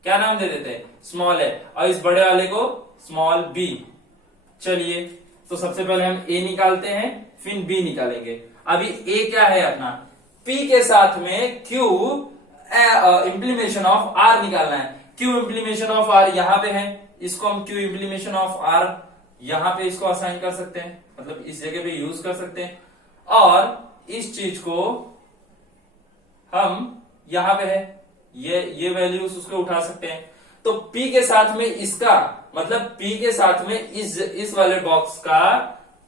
क्या नाम दे देते हैं, स्मॉल ए, और इस बड़े वाले को स्मॉल बी। चलिए, तो सबसे पहले हम ए निकालते हैं, फिर बी निकालेंगे। अभी ए क्या है अपना, पी के साथ में क्यू इम्प्लीमेशन ऑफ आर निकालना है। क्यू इम्प्लीमेशन ऑफ आर यहां पे है, इसको हम क्यू इम्प्लीमेशन ऑफ आर यहां पे इसको असाइन कर सकते हैं, मतलब इस जगह पे यूज कर सकते हैं, और इस चीज को हम यहां पे है ये वैल्यूज उसको उठा सकते हैं। तो P के साथ में इसका मतलब P के साथ में इस वाले बॉक्स का,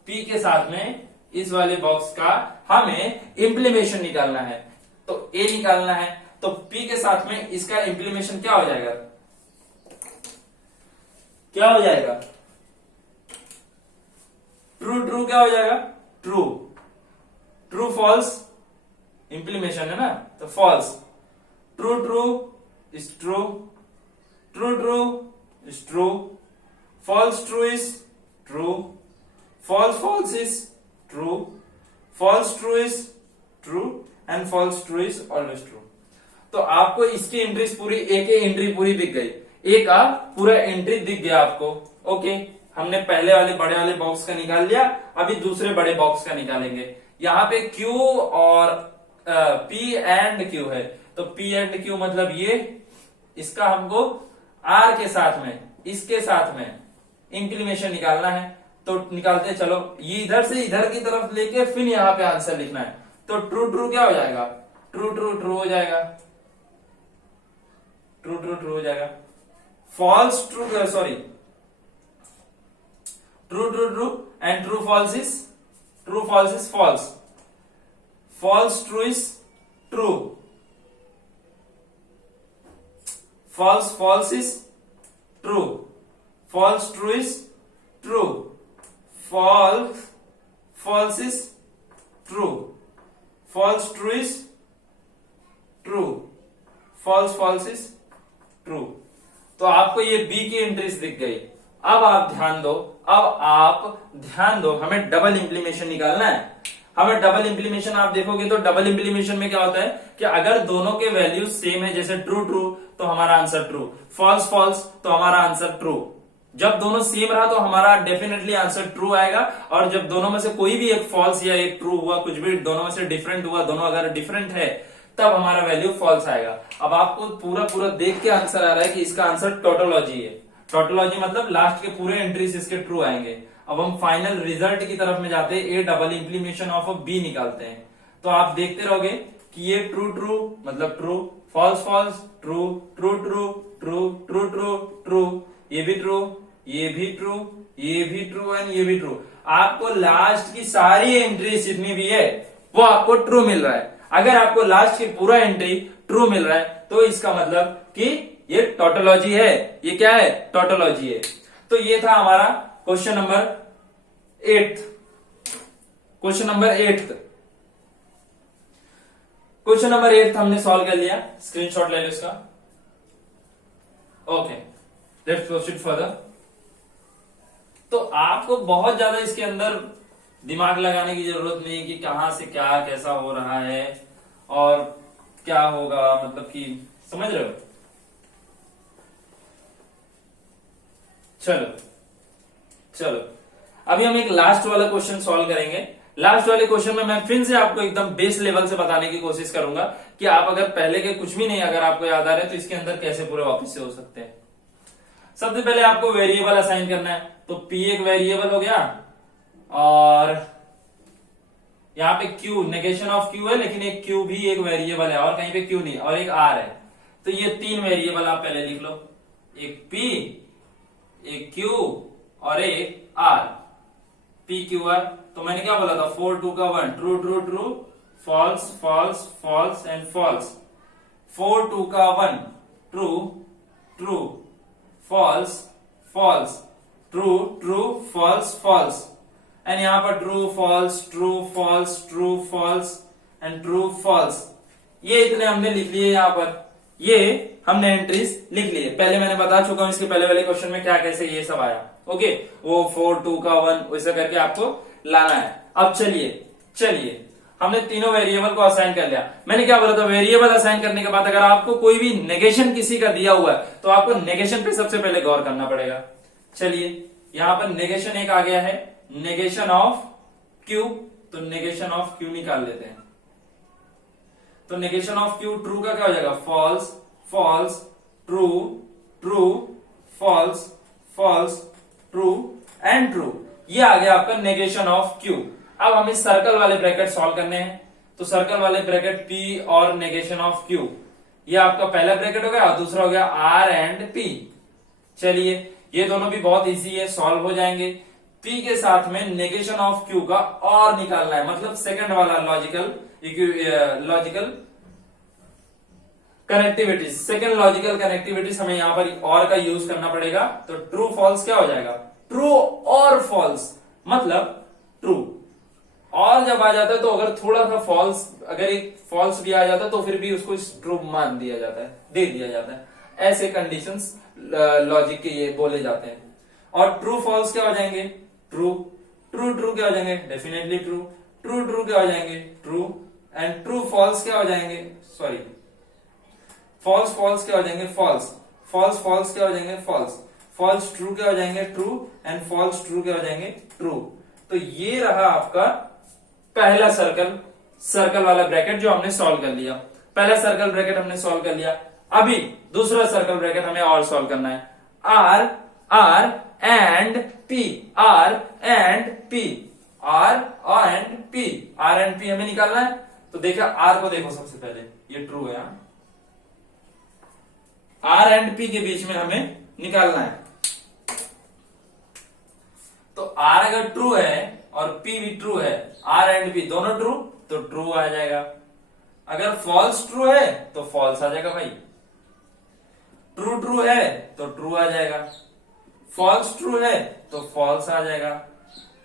P के साथ में इस वाले बॉक्स का हमें इम्प्लीमेशन निकालना है। तो A निकालना है, तो P के साथ में इसका इम्प्लीमेशन क्या हो जाएगा, क्या हो जाएगा, ट्रू ट्रू क्या हो जाएगा, ट्रू ट्रू फॉल्स, इम्प्लीमेशन है ना तो false, true true is true, true true is true, false true is true, false false is true, false true is true and false true is always true. तो आपको इसकी entries पूरी, ए की entry पूरी दिख गई, ए का पूरा एंट्री दिख गया आपको। ओके, हमने पहले वाले बड़े वाले बॉक्स का निकाल लिया, अभी दूसरे बड़े बॉक्स का निकालेंगे। यहाँ पे Q और P एंड Q है, तो P एंड Q मतलब ये, इसका हमको R के साथ में, इसके साथ में इंप्लीमेशन निकालना है। तो निकालते चलो, ये इधर से इधर की तरफ लेके फिर यहाँ पे आंसर लिखना है। तो ट्रू ट्रू क्या हो जाएगा, ट्रू ट्रू ट्रू हो जाएगा, ट्रू ट्रू ट्रू हो जाएगा, false true, sorry true true true and true false is false, false true is true, false false is true, false true is true, false false is true, false true is true, false false is true. तो आपको ये B की entries दिख गई। अब आप ध्यान दो, हमें डबल इंप्लीमेशन निकालना है। हमें डबल इंप्लीमेशन आप देखोगे तो डबल इंप्लीमेशन में क्या होता है कि अगर दोनों के वैल्यूज सेम है, जैसे ट्रू ट्रू तो हमारा आंसर ट्रू, फॉल्स फॉल्स तो हमारा आंसर ट्रू। जब दोनों सेम रहा तो हमारा डेफिनेटली आंसर ट्रू आएगा, और जब दोनों में से कोई भी एक फॉल्स या एक ट्रू हुआ, कुछ भी दोनों में से डिफरेंट हुआ, दोनों अगर डिफरेंट है तब हमारा वैल्यू फॉल्स आएगा। अब आपको पूरा देख के आंसर आ रहा है कि इसका आंसर टोटोलॉजी है। टोटोलॉजी मतलब लास्ट के पूरे एंट्रीज इसके ट्रू आएंगे। अब हम फाइनल रिजल्ट की तरफ में जाते हैं, A double implication of B निकालते हैं। तो आप देखते रहोगे कि ये ट्रू ट्रू मतलब true, false false true, true true true, true true true, ये भी ट्रू, ये भी ट्रू, ये भी ट्रू एंड ये भी ट्रू। आपको लास्ट की सारी एंट्री जितनी भी है वो आपको ट्रू मिल रहा है। अगर आपको लास्ट की पूरा एंट्री ट्रू मिल रहा है तो इसका मतलब कि ये टोटोलॉजी है। ये क्या है, टोटोलॉजी है। तो ये था हमारा question number 8। Question number 8 question number 8 हमने सॉल्व कर लिया। स्क्रीनशॉट ले लो इसका। Okay, let's proceed further. तो आपको बहुत ज्यादा इसके अंदर दिमाग लगाने की जरूरत नहीं कि कहां से क्या कैसा हो रहा है और क्या होगा, मतलब कि समझ रहे हो। चलो अभी हम एक लास्ट वाला क्वेश्चन सॉल्व करेंगे। लास्ट वाले क्वेश्चन में मैं फिर से आपको एकदम बेस लेवल से बताने की कोशिश करूंगा कि आप अगर पहले के कुछ भी नहीं अगर आपको याद आ रहा है तो इसके अंदर कैसे पूरे वापस से हो सकते हैं। सबसे पहले आपको वेरिएबल असाइन करना है। तो P एक वेरिएबल हो गया, और यहां पे Q नेगेशन ऑफ Q है, लेकिन एक Q भी एक वेरिएबल है और कहीं पे Q नहीं, और एक R है। तो ये 3 वेरिएबल आप पहले लिख लो, एक P, एक Q और एक R। P Q R। तो मैंने क्या बोला था, 4 2 का 1, true true true, false false false and false. 4 2 का 1, true true false false, true true false false, and यहां पर true false true false true false and true false. ये इतने हमने लिख लिए। यहां पर ये हमने एंट्रीज लिख लिए। पहले मैंने बता चुका हूं इसके पहले वाले क्वेश्चन में क्या कैसे ये सब आया। ओके, वो 4 2 का 1 वैसा करके आपको लाना है। अब चलिए हमने तीनों वेरिएबल को असाइन कर लिया। मैंने क्या बोला था, वेरिएबल असाइन करने के बाद अगर आपको कोई भी नेगेशन किसी का दिया हुआ है तो आपको नेगेशन पे सबसे पहले गौर करना पड़ेगा। चलिए यहां पर नेगेशन एक आ गया है, नेगेशन ऑफ Q। तो नेगेशन ऑफ Q निकाल लेते हैं। तो नेगेशन ऑफ क्यू ट्रू का क्या हो जाएगा, false false true true false false true and true. ये आ गया आपका नेगेशन ऑफ क्यू। अब हमें सर्कल वाले ब्रैकेट सॉल्व करने हैं, तो सर्कल वाले ब्रैकेट पी और नेगेशन ऑफ क्यू, ये आपका पहला ब्रैकेट हो गया और दूसरा हो गया आर एंड पी। चलिए ये दोनों भी बहुत इजी है, सॉल्व हो जाएंगे। पी के साथ में नेगेशन ऑफ क्यू का और निकालना है, मतलब सेकंड वाला logical connectivity, second logical connectivity हमें यहां पर और का यूज करना पड़ेगा। तो ट्रू फॉल्स क्या हो जाएगा, ट्रू और फॉल्स, मतलब ट्रू और जब आ जाता है तो अगर थोड़ा सा फॉल्स, अगर एक फॉल्स भी आ जाता है तो फिर भी उसको ट्रू मान दिया जाता है, दे दिया जाता है। ऐसे कंडीशंस लॉजिक के ये बोले जाते हैं। और ट्रू फॉल्स क्या हो जाएंगे, ट्रू ट्रू ट्रू क्या हो जाएंगे, डेफिनेटली ट्रू ट्रू ट्रू क्या हो जाएंगे, ट्रू एंड ट्रू फॉल्स क्या हो जाएंगे, सॉरी फॉल्स फॉल्स क्या हो जाएंगे, फॉल्स फॉल्स फॉल्स क्या हो जाएंगे, फॉल्स फॉल्स ट्रू क्या हो जाएंगे, ट्रू एंड फॉल्स ट्रू क्या हो जाएंगे, ट्रू। तो ये रहा आपका पहला सर्कल वाला ब्रैकेट जो हमने सॉल्व कर लिया। पहला सर्कल ब्रैकेट हमने सॉल्व कर लिया। अभी दूसरा सर्कल ब्रैकेट हमें और सॉल्व करना है। R R and P, R and P, R and P, R and P हमें निकालना है। तो देखा, आर को देखो सबसे पहले, ये ट्रू है, आर एंड पी के बीच में हमें निकालना है। तो आर अगर ट्रू है और पी भी ट्रू है, आर एंड पी दोनों ट्रू, तो ट्रू आ जाएगा। अगर फॉल्स ट्रू है तो फॉल्स आ जाएगा भाई, ट्रू ट्रू है तो ट्रू आ जाएगा, फॉल्स ट्रू है तो फॉल्स आ जाएगा,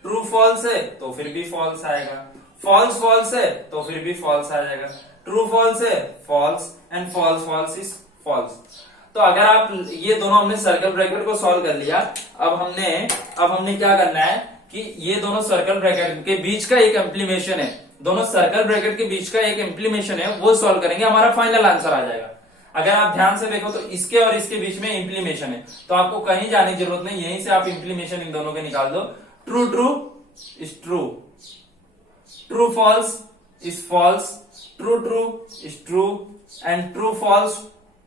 ट्रू फॉल्स है तो फिर भी फॉल्स आएगा, फॉल्स फॉल्स है तो फिर भी फॉल्स आ जाएगा, ट्रू फॉल्स है false and false false is false. तो अगर आप ये दोनों हमने सर्कल ब्रैकेट को सॉल्व कर लिया, अब हमने क्या करना है कि ये दोनों सर्कल ब्रैकेट के बीच का एक इम्प्लीमेशन है, दोनों सर्कल ब्रैकेट के बीच का एक इम्प्लीमेशन है, वो सॉल्व करेंगे, हमारा फाइनल आंसर आ जाएगा। अगर आप ध्यान से देखो तो इसके और इसके बीच में इम्प्लीमेशन है, तो आपको कहीं जाने की जरूरत नहीं, यहीं से आप इम्प्लीमेशन इन दोनों के निकाल दो। True true is true, true false is false, true true is true and true false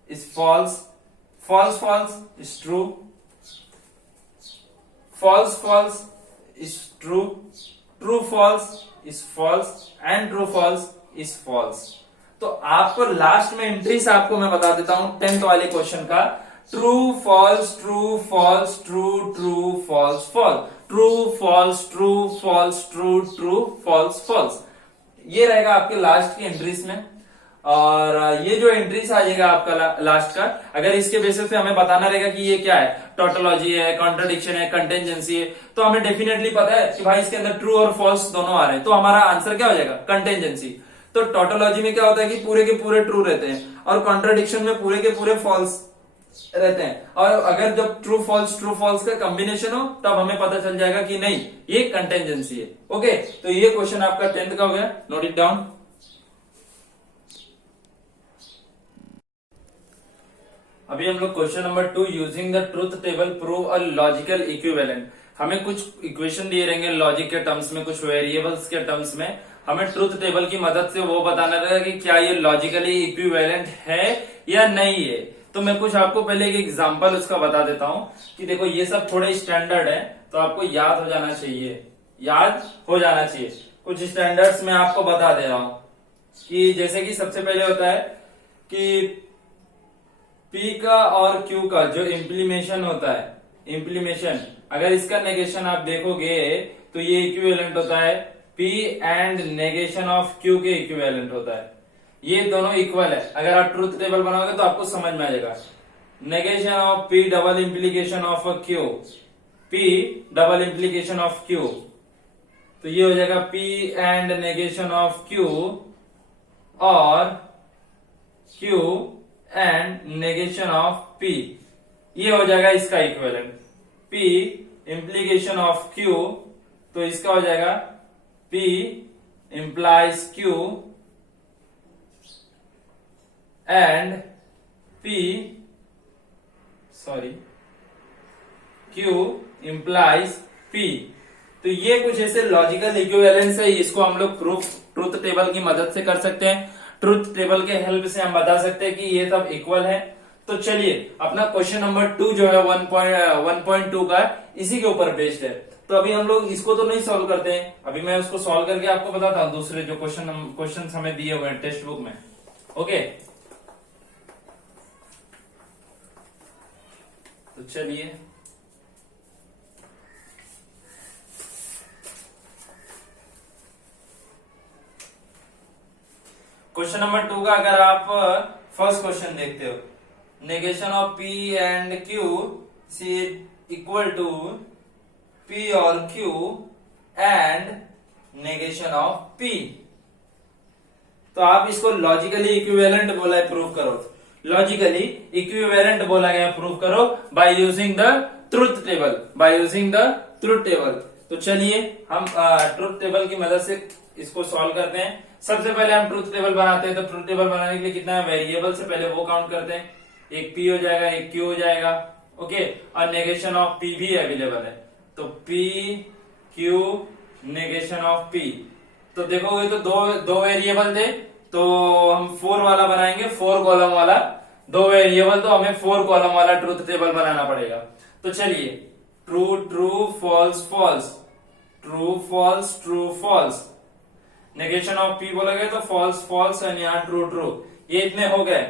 is false, false false is true, false false is true, true false is false and true false is false। तो आपको last में entries आपको मैं बता देता हूं 10th वाले question का, true false true false true true false false, true false true false true true false false, ये रहेगा आपके लास्ट की एंट्रीज में। और ये जो एंट्रीज आ जाएगा आपका लास्ट का, अगर इसके बेसिस पे हमें बताना रहेगा कि ये क्या है, टोटोलॉजी है, कॉन्ट्रडिक्शन है, कंटेंजेंसी है, तो हमें डेफिनेटली पता है कि भाई इसके अंदर ट्रू और फॉल्स दोनों आ रहे हैं, तो हमारा आंसर क्या हो जाएगा, कंटेंजेंसी। तो टोटोलॉजी में क्या होता है कि पूरे के पूरे ट्रू रहते हैं और कॉन्ट्रडिक्शन में पूरे के पूरे फॉल्स रहते हैं, और अगर जब ट्रू फॉल्स का कॉम्बिनेशन हो तब हमें पता चल जाएगा कि नहीं ये कंटेंजेंसी है। ओके, तो ये क्वेश्चन आपका 10th का हो गया, नोट इट डाउन। अभी हम लोग question number 2, using the truth table prove a logical equivalent. हमें कुछ इक्वेशन दिए रहेंगे लॉजिक के टर्म्स में, कुछ वेरिएबल्स के टर्म्स में, हमें ट्रूथ टेबल की मदद से वो बताना रहेगा कि क्या ये लॉजिकली इक्विवेलेंट है या नहीं है। तो मैं कुछ आपको पहले एक एग्जांपल उसका बता देता हूं कि देखो ये सब थोड़े स्टैंडर्ड है, तो आपको याद हो जाना चाहिए। कुछ स्टैंडर्ड्स में आपको बता दे रहा हूं कि जैसे कि सबसे पहले होता है कि P का और Q का जो इम्प्लीमेशन होता है, इम्प्लीमेशन अगर इसका नेगेशन आप देखोगे तो ये इक्विवेलेंट होता है P and negation of Q के इक्विवेलेंट होता है, ये दोनों इक्वल है। अगर आप ट्रूथ टेबल बनाओगे तो आपको समझ में आ जाएगा। Negation of P double implication of Q, P double implication of Q, तो ये हो जाएगा P and negation of Q और Q and negation of P, ये हो जाएगा इसका equivalent. P implication of Q, तो इसका हो जाएगा P implies Q and Q implies P। तो ये कुछ ऐसे लॉजिकल इक्विवेलेंस है, इसको हम लोग प्रूफ ट्रूथ टेबल की मदद से कर सकते हैं। ट्रुथ टेबल के हेल्प से हम बता सकते हैं कि ये सब इक्वल है। तो चलिए अपना क्वेश्चन नंबर 2 जो है 1.2 का इसी के ऊपर बेस्ड है। तो अभी हम लोग इसको तो नहीं सॉल्व करते हैं, अभी मैं उसको सॉल्व करके आपको बताता हूँ दूसरे जो क्वेश्चन हमें दिए हुए हैं टेक्स्ट बुक में। ओके, तो चलिए क्वेश्चन नंबर 2 का अगर आप फर्स्ट क्वेश्चन देखते हो, negation of P and Q see equal to P और Q and negation of P। तो आप इसको लॉजिकली इक्विवेलेंट बोला है, प्रूव करो। लॉजिकली इक्विवेलेंट बोला गया, प्रूव करो by using the truth table, by using the truth table. तो चलिए हम ट्रुथ टेबल की मदद से इसको सॉल्व करते हैं। सबसे पहले हम ट्रुथ टेबल बनाते हैं। तो ट्रुथ टेबल बनाने के लिए कितना वेरिएबल से पहले वो काउंट करते हैं, एक P हो जाएगा, एक Q हो जाएगा। ओके, और नेगेशन ऑफ P भी अवेलेबल है। तो P Q negation of P। तो देखोगे तो दो वेरिएबल थे, तो हम 4 वाला बनाएंगे, 4 कॉलम वाला। 2 वेरिएबल तो हमें 4 कॉलम वाला ट्रुथ टेबल बनाना पड़ेगा। तो चलिए true true false false, true false true false, negation of P बोला गया तो फॉल्स फॉल्स एंड यहाँ ट्रू ट्रू। ये इतने हो गए।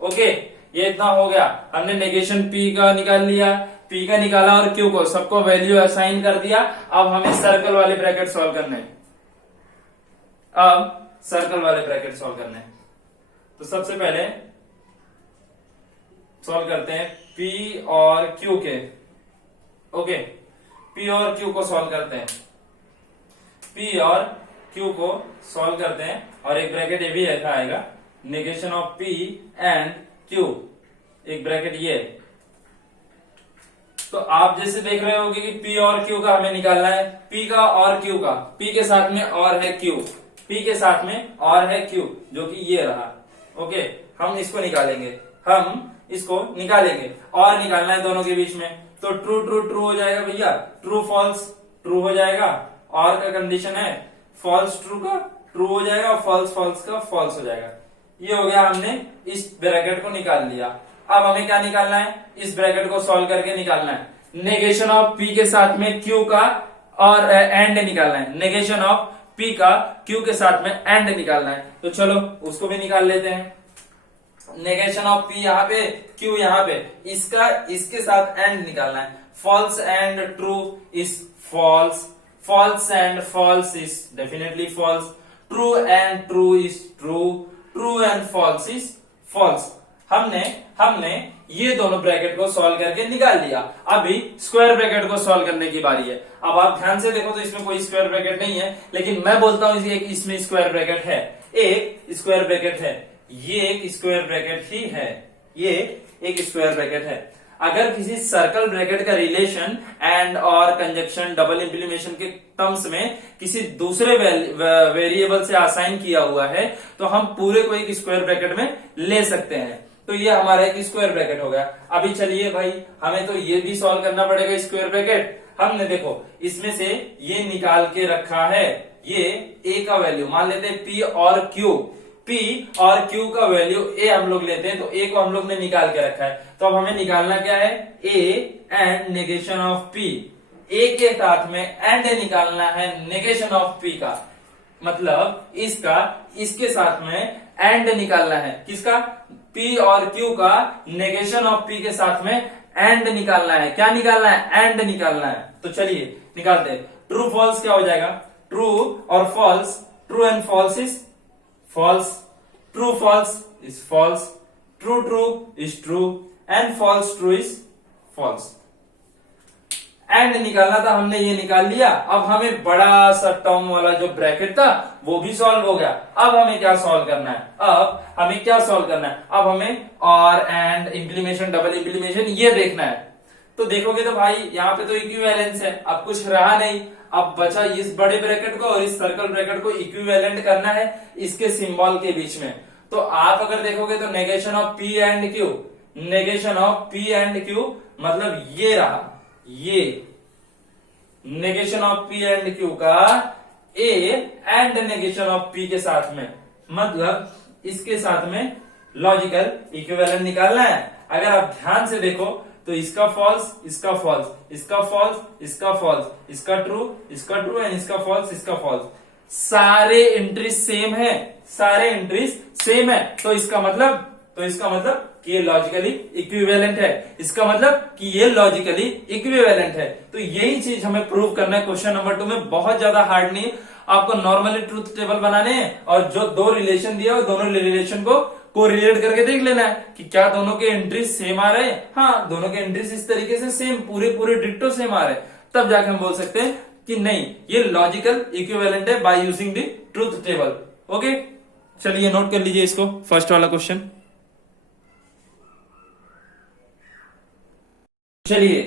ओके, ये इतना हो गया। हमने नेगेशन P का निकाल लिया, P का निकाला और Q को सबको वैल्यू असाइन कर दिया। अब हमें सर्कल वाले ब्रैकेट सॉल्व करने हैं। अब सर्कल वाले ब्रैकेट सॉल्व करने हैं। तो सबसे पहले सॉल्व करते हैं P और Q के। ओके, P और Q को सॉल्व करते हैं, P और Q को सॉल्व करते हैं और एक ब्रैकेट ये भी ऐसा आएगा, negation of P and Q, एक ब्रैकेट ये। तो आप जैसे देख रहे होगे कि P और Q का हमें निकालना है, P का और Q का, P के साथ में और है Q, P के साथ में और है Q, जो कि ये रहा। ओके, हम इसको निकालेंगे, हम इसको निकालेंगे और निकालना है दोनों के बीच में। तो ट्रू ट्रू ट्रू हो जाएगा भैया, ट्रू फॉल्स ट्रू हो जाएगा, और का कंडीशन है फॉल्स ट्रू का ट्रू हो जाएगा और फॉल्स फॉल्स का फॉल्स हो जाएगा। ये हो गया, हमने इस ब्रैकेट को निकाल लिया। अब हमें क्या निकालना है, इस ब्रैकेट को सॉल्व करके निकालना है नेगेशन ऑफ P के साथ में Q का और एंड निकालना है, नेगेशन ऑफ P का Q के साथ में एंड निकालना है। तो चलो उसको भी निकाल लेते हैं। नेगेशन ऑफ P यहाँ पे, Q यहाँ पे, इसका इसके साथ एंड निकालना है। False and true is false, false and false is definitely false, true and true is true, true and false is false। हमने ये दोनों ब्रैकेट को सॉल्व करके निकाल लिया। अभी स्क्वायर ब्रैकेट को सॉल्व करने की बारी है। अब आप ध्यान से देखो तो इसमें कोई स्क्वायर ब्रैकेट नहीं है, लेकिन मैं बोलता हूं इसमें स्क्वायर ब्रैकेट है, एक स्क्वायर ब्रैकेट है, ये एक स्क्वायर ब्रैकेट ही है, ये एक स्क्वायर ब्रैकेट है। अगर किसी सर्कल ब्रैकेट का रिलेशन एंड और कंजक्शन डबल इंप्लीमेशन के टर्म्स में किसी दूसरे वेरिएबल से असाइन किया हुआ है तो हम पूरे को एक स्क्वायर ब्रैकेट में ले सकते हैं। तो ये हमारा एक स्क्वायर ब्रैकेट हो गया। अभी चलिए भाई, हमें तो ये भी सॉल्व करना पड़ेगा स्क्वायर ब्रैकेट। हमने देखो इसमें से ये निकाल के रखा है, ये A का वैल्यू मान लेते हैं P और Q, P और Q का वैल्यू A हम लोग लेते हैं, तो A को हम लोग ने निकाल के रखा है। तो अब हमें निकालना क्या है, A and negation of P। A के साथ में एंड निकालना है नेगेशन ऑफ P का, मतलब इसका इसके साथ में एंड निकालना है, किसका, P और Q का नेगेशन ऑफ P के साथ में एंड निकालना है। क्या निकालना है, एंड निकालना है। तो चलिए निकालते हैं। ट्रू फॉल्स क्या हो जाएगा, ट्रू और false, true and false is false, true false is false, true true is true and false true is false। And निकालना था, हमने ये निकाल लिया। अब हमें बड़ा सा टर्म वाला जो ब्रैकेट था वो भी सॉल्व हो गया। अब हमें क्या सॉल्व करना है, अब हमें क्या सॉल्व करना है, अब हमें और एंड इंप्लीमेशन डबल इंप्लीमेशन ये देखना है। तो देखोगे तो भाई यहाँ पे तो इक्विवेलेंस है, अब कुछ रहा नहीं। अब बचा इस बड़े ब्रैकेट को और इस सर्कल ब्रैकेट को इक्विवेलेंट करना है इसके सिंबल के बीच में। तो आप अगर देखोगे तो negation of P and Q, negation of P and Q मतलब ये रहा, ये negation of P and Q का A and negation of P के साथ में, मतलब इसके साथ में लॉजिकल इक्विवेलेंट निकालना है। अगर आप ध्यान से देखो तो इसका फॉल्स, इसका फॉल्स, इसका फॉल्स, इसका फॉल्स, इसका ट्रू एंड इसका फॉल्स, इसका फॉल्स, सारे एंट्रीज सेम है, सारे एंट्रीज सेम है। तो इसका मतलब कि ये लॉजिकली इक्विवेलेंट है, इसका मतलब कि ये लॉजिकली इक्विवेलेंट है। तो यही चीज हमें प्रूव करना है क्वेश्चन नंबर 2 में। बहुत ज्यादा हार्ड नहीं है, आपको नॉर्मली ट्रूथ टेबल बनाने हैं और जो दो रिलेशन दिया दोनों रिलेशन को कोरिलेट करके देख लेना है कि क्या दोनों के एंट्रीज सेम आ रहे हैं। हाँ, दोनों के एंट्रीज इस तरीके से सेम, पूरे डिट्टो सेम आ रहे हैं, तब जाके हम बोल सकते हैं कि नहीं ये लॉजिकल इक्विवेलेंट है by using the truth table. Okay, चलिए नोट कर लीजिए इसको, फर्स्ट वाला क्वेश्चन। चलिए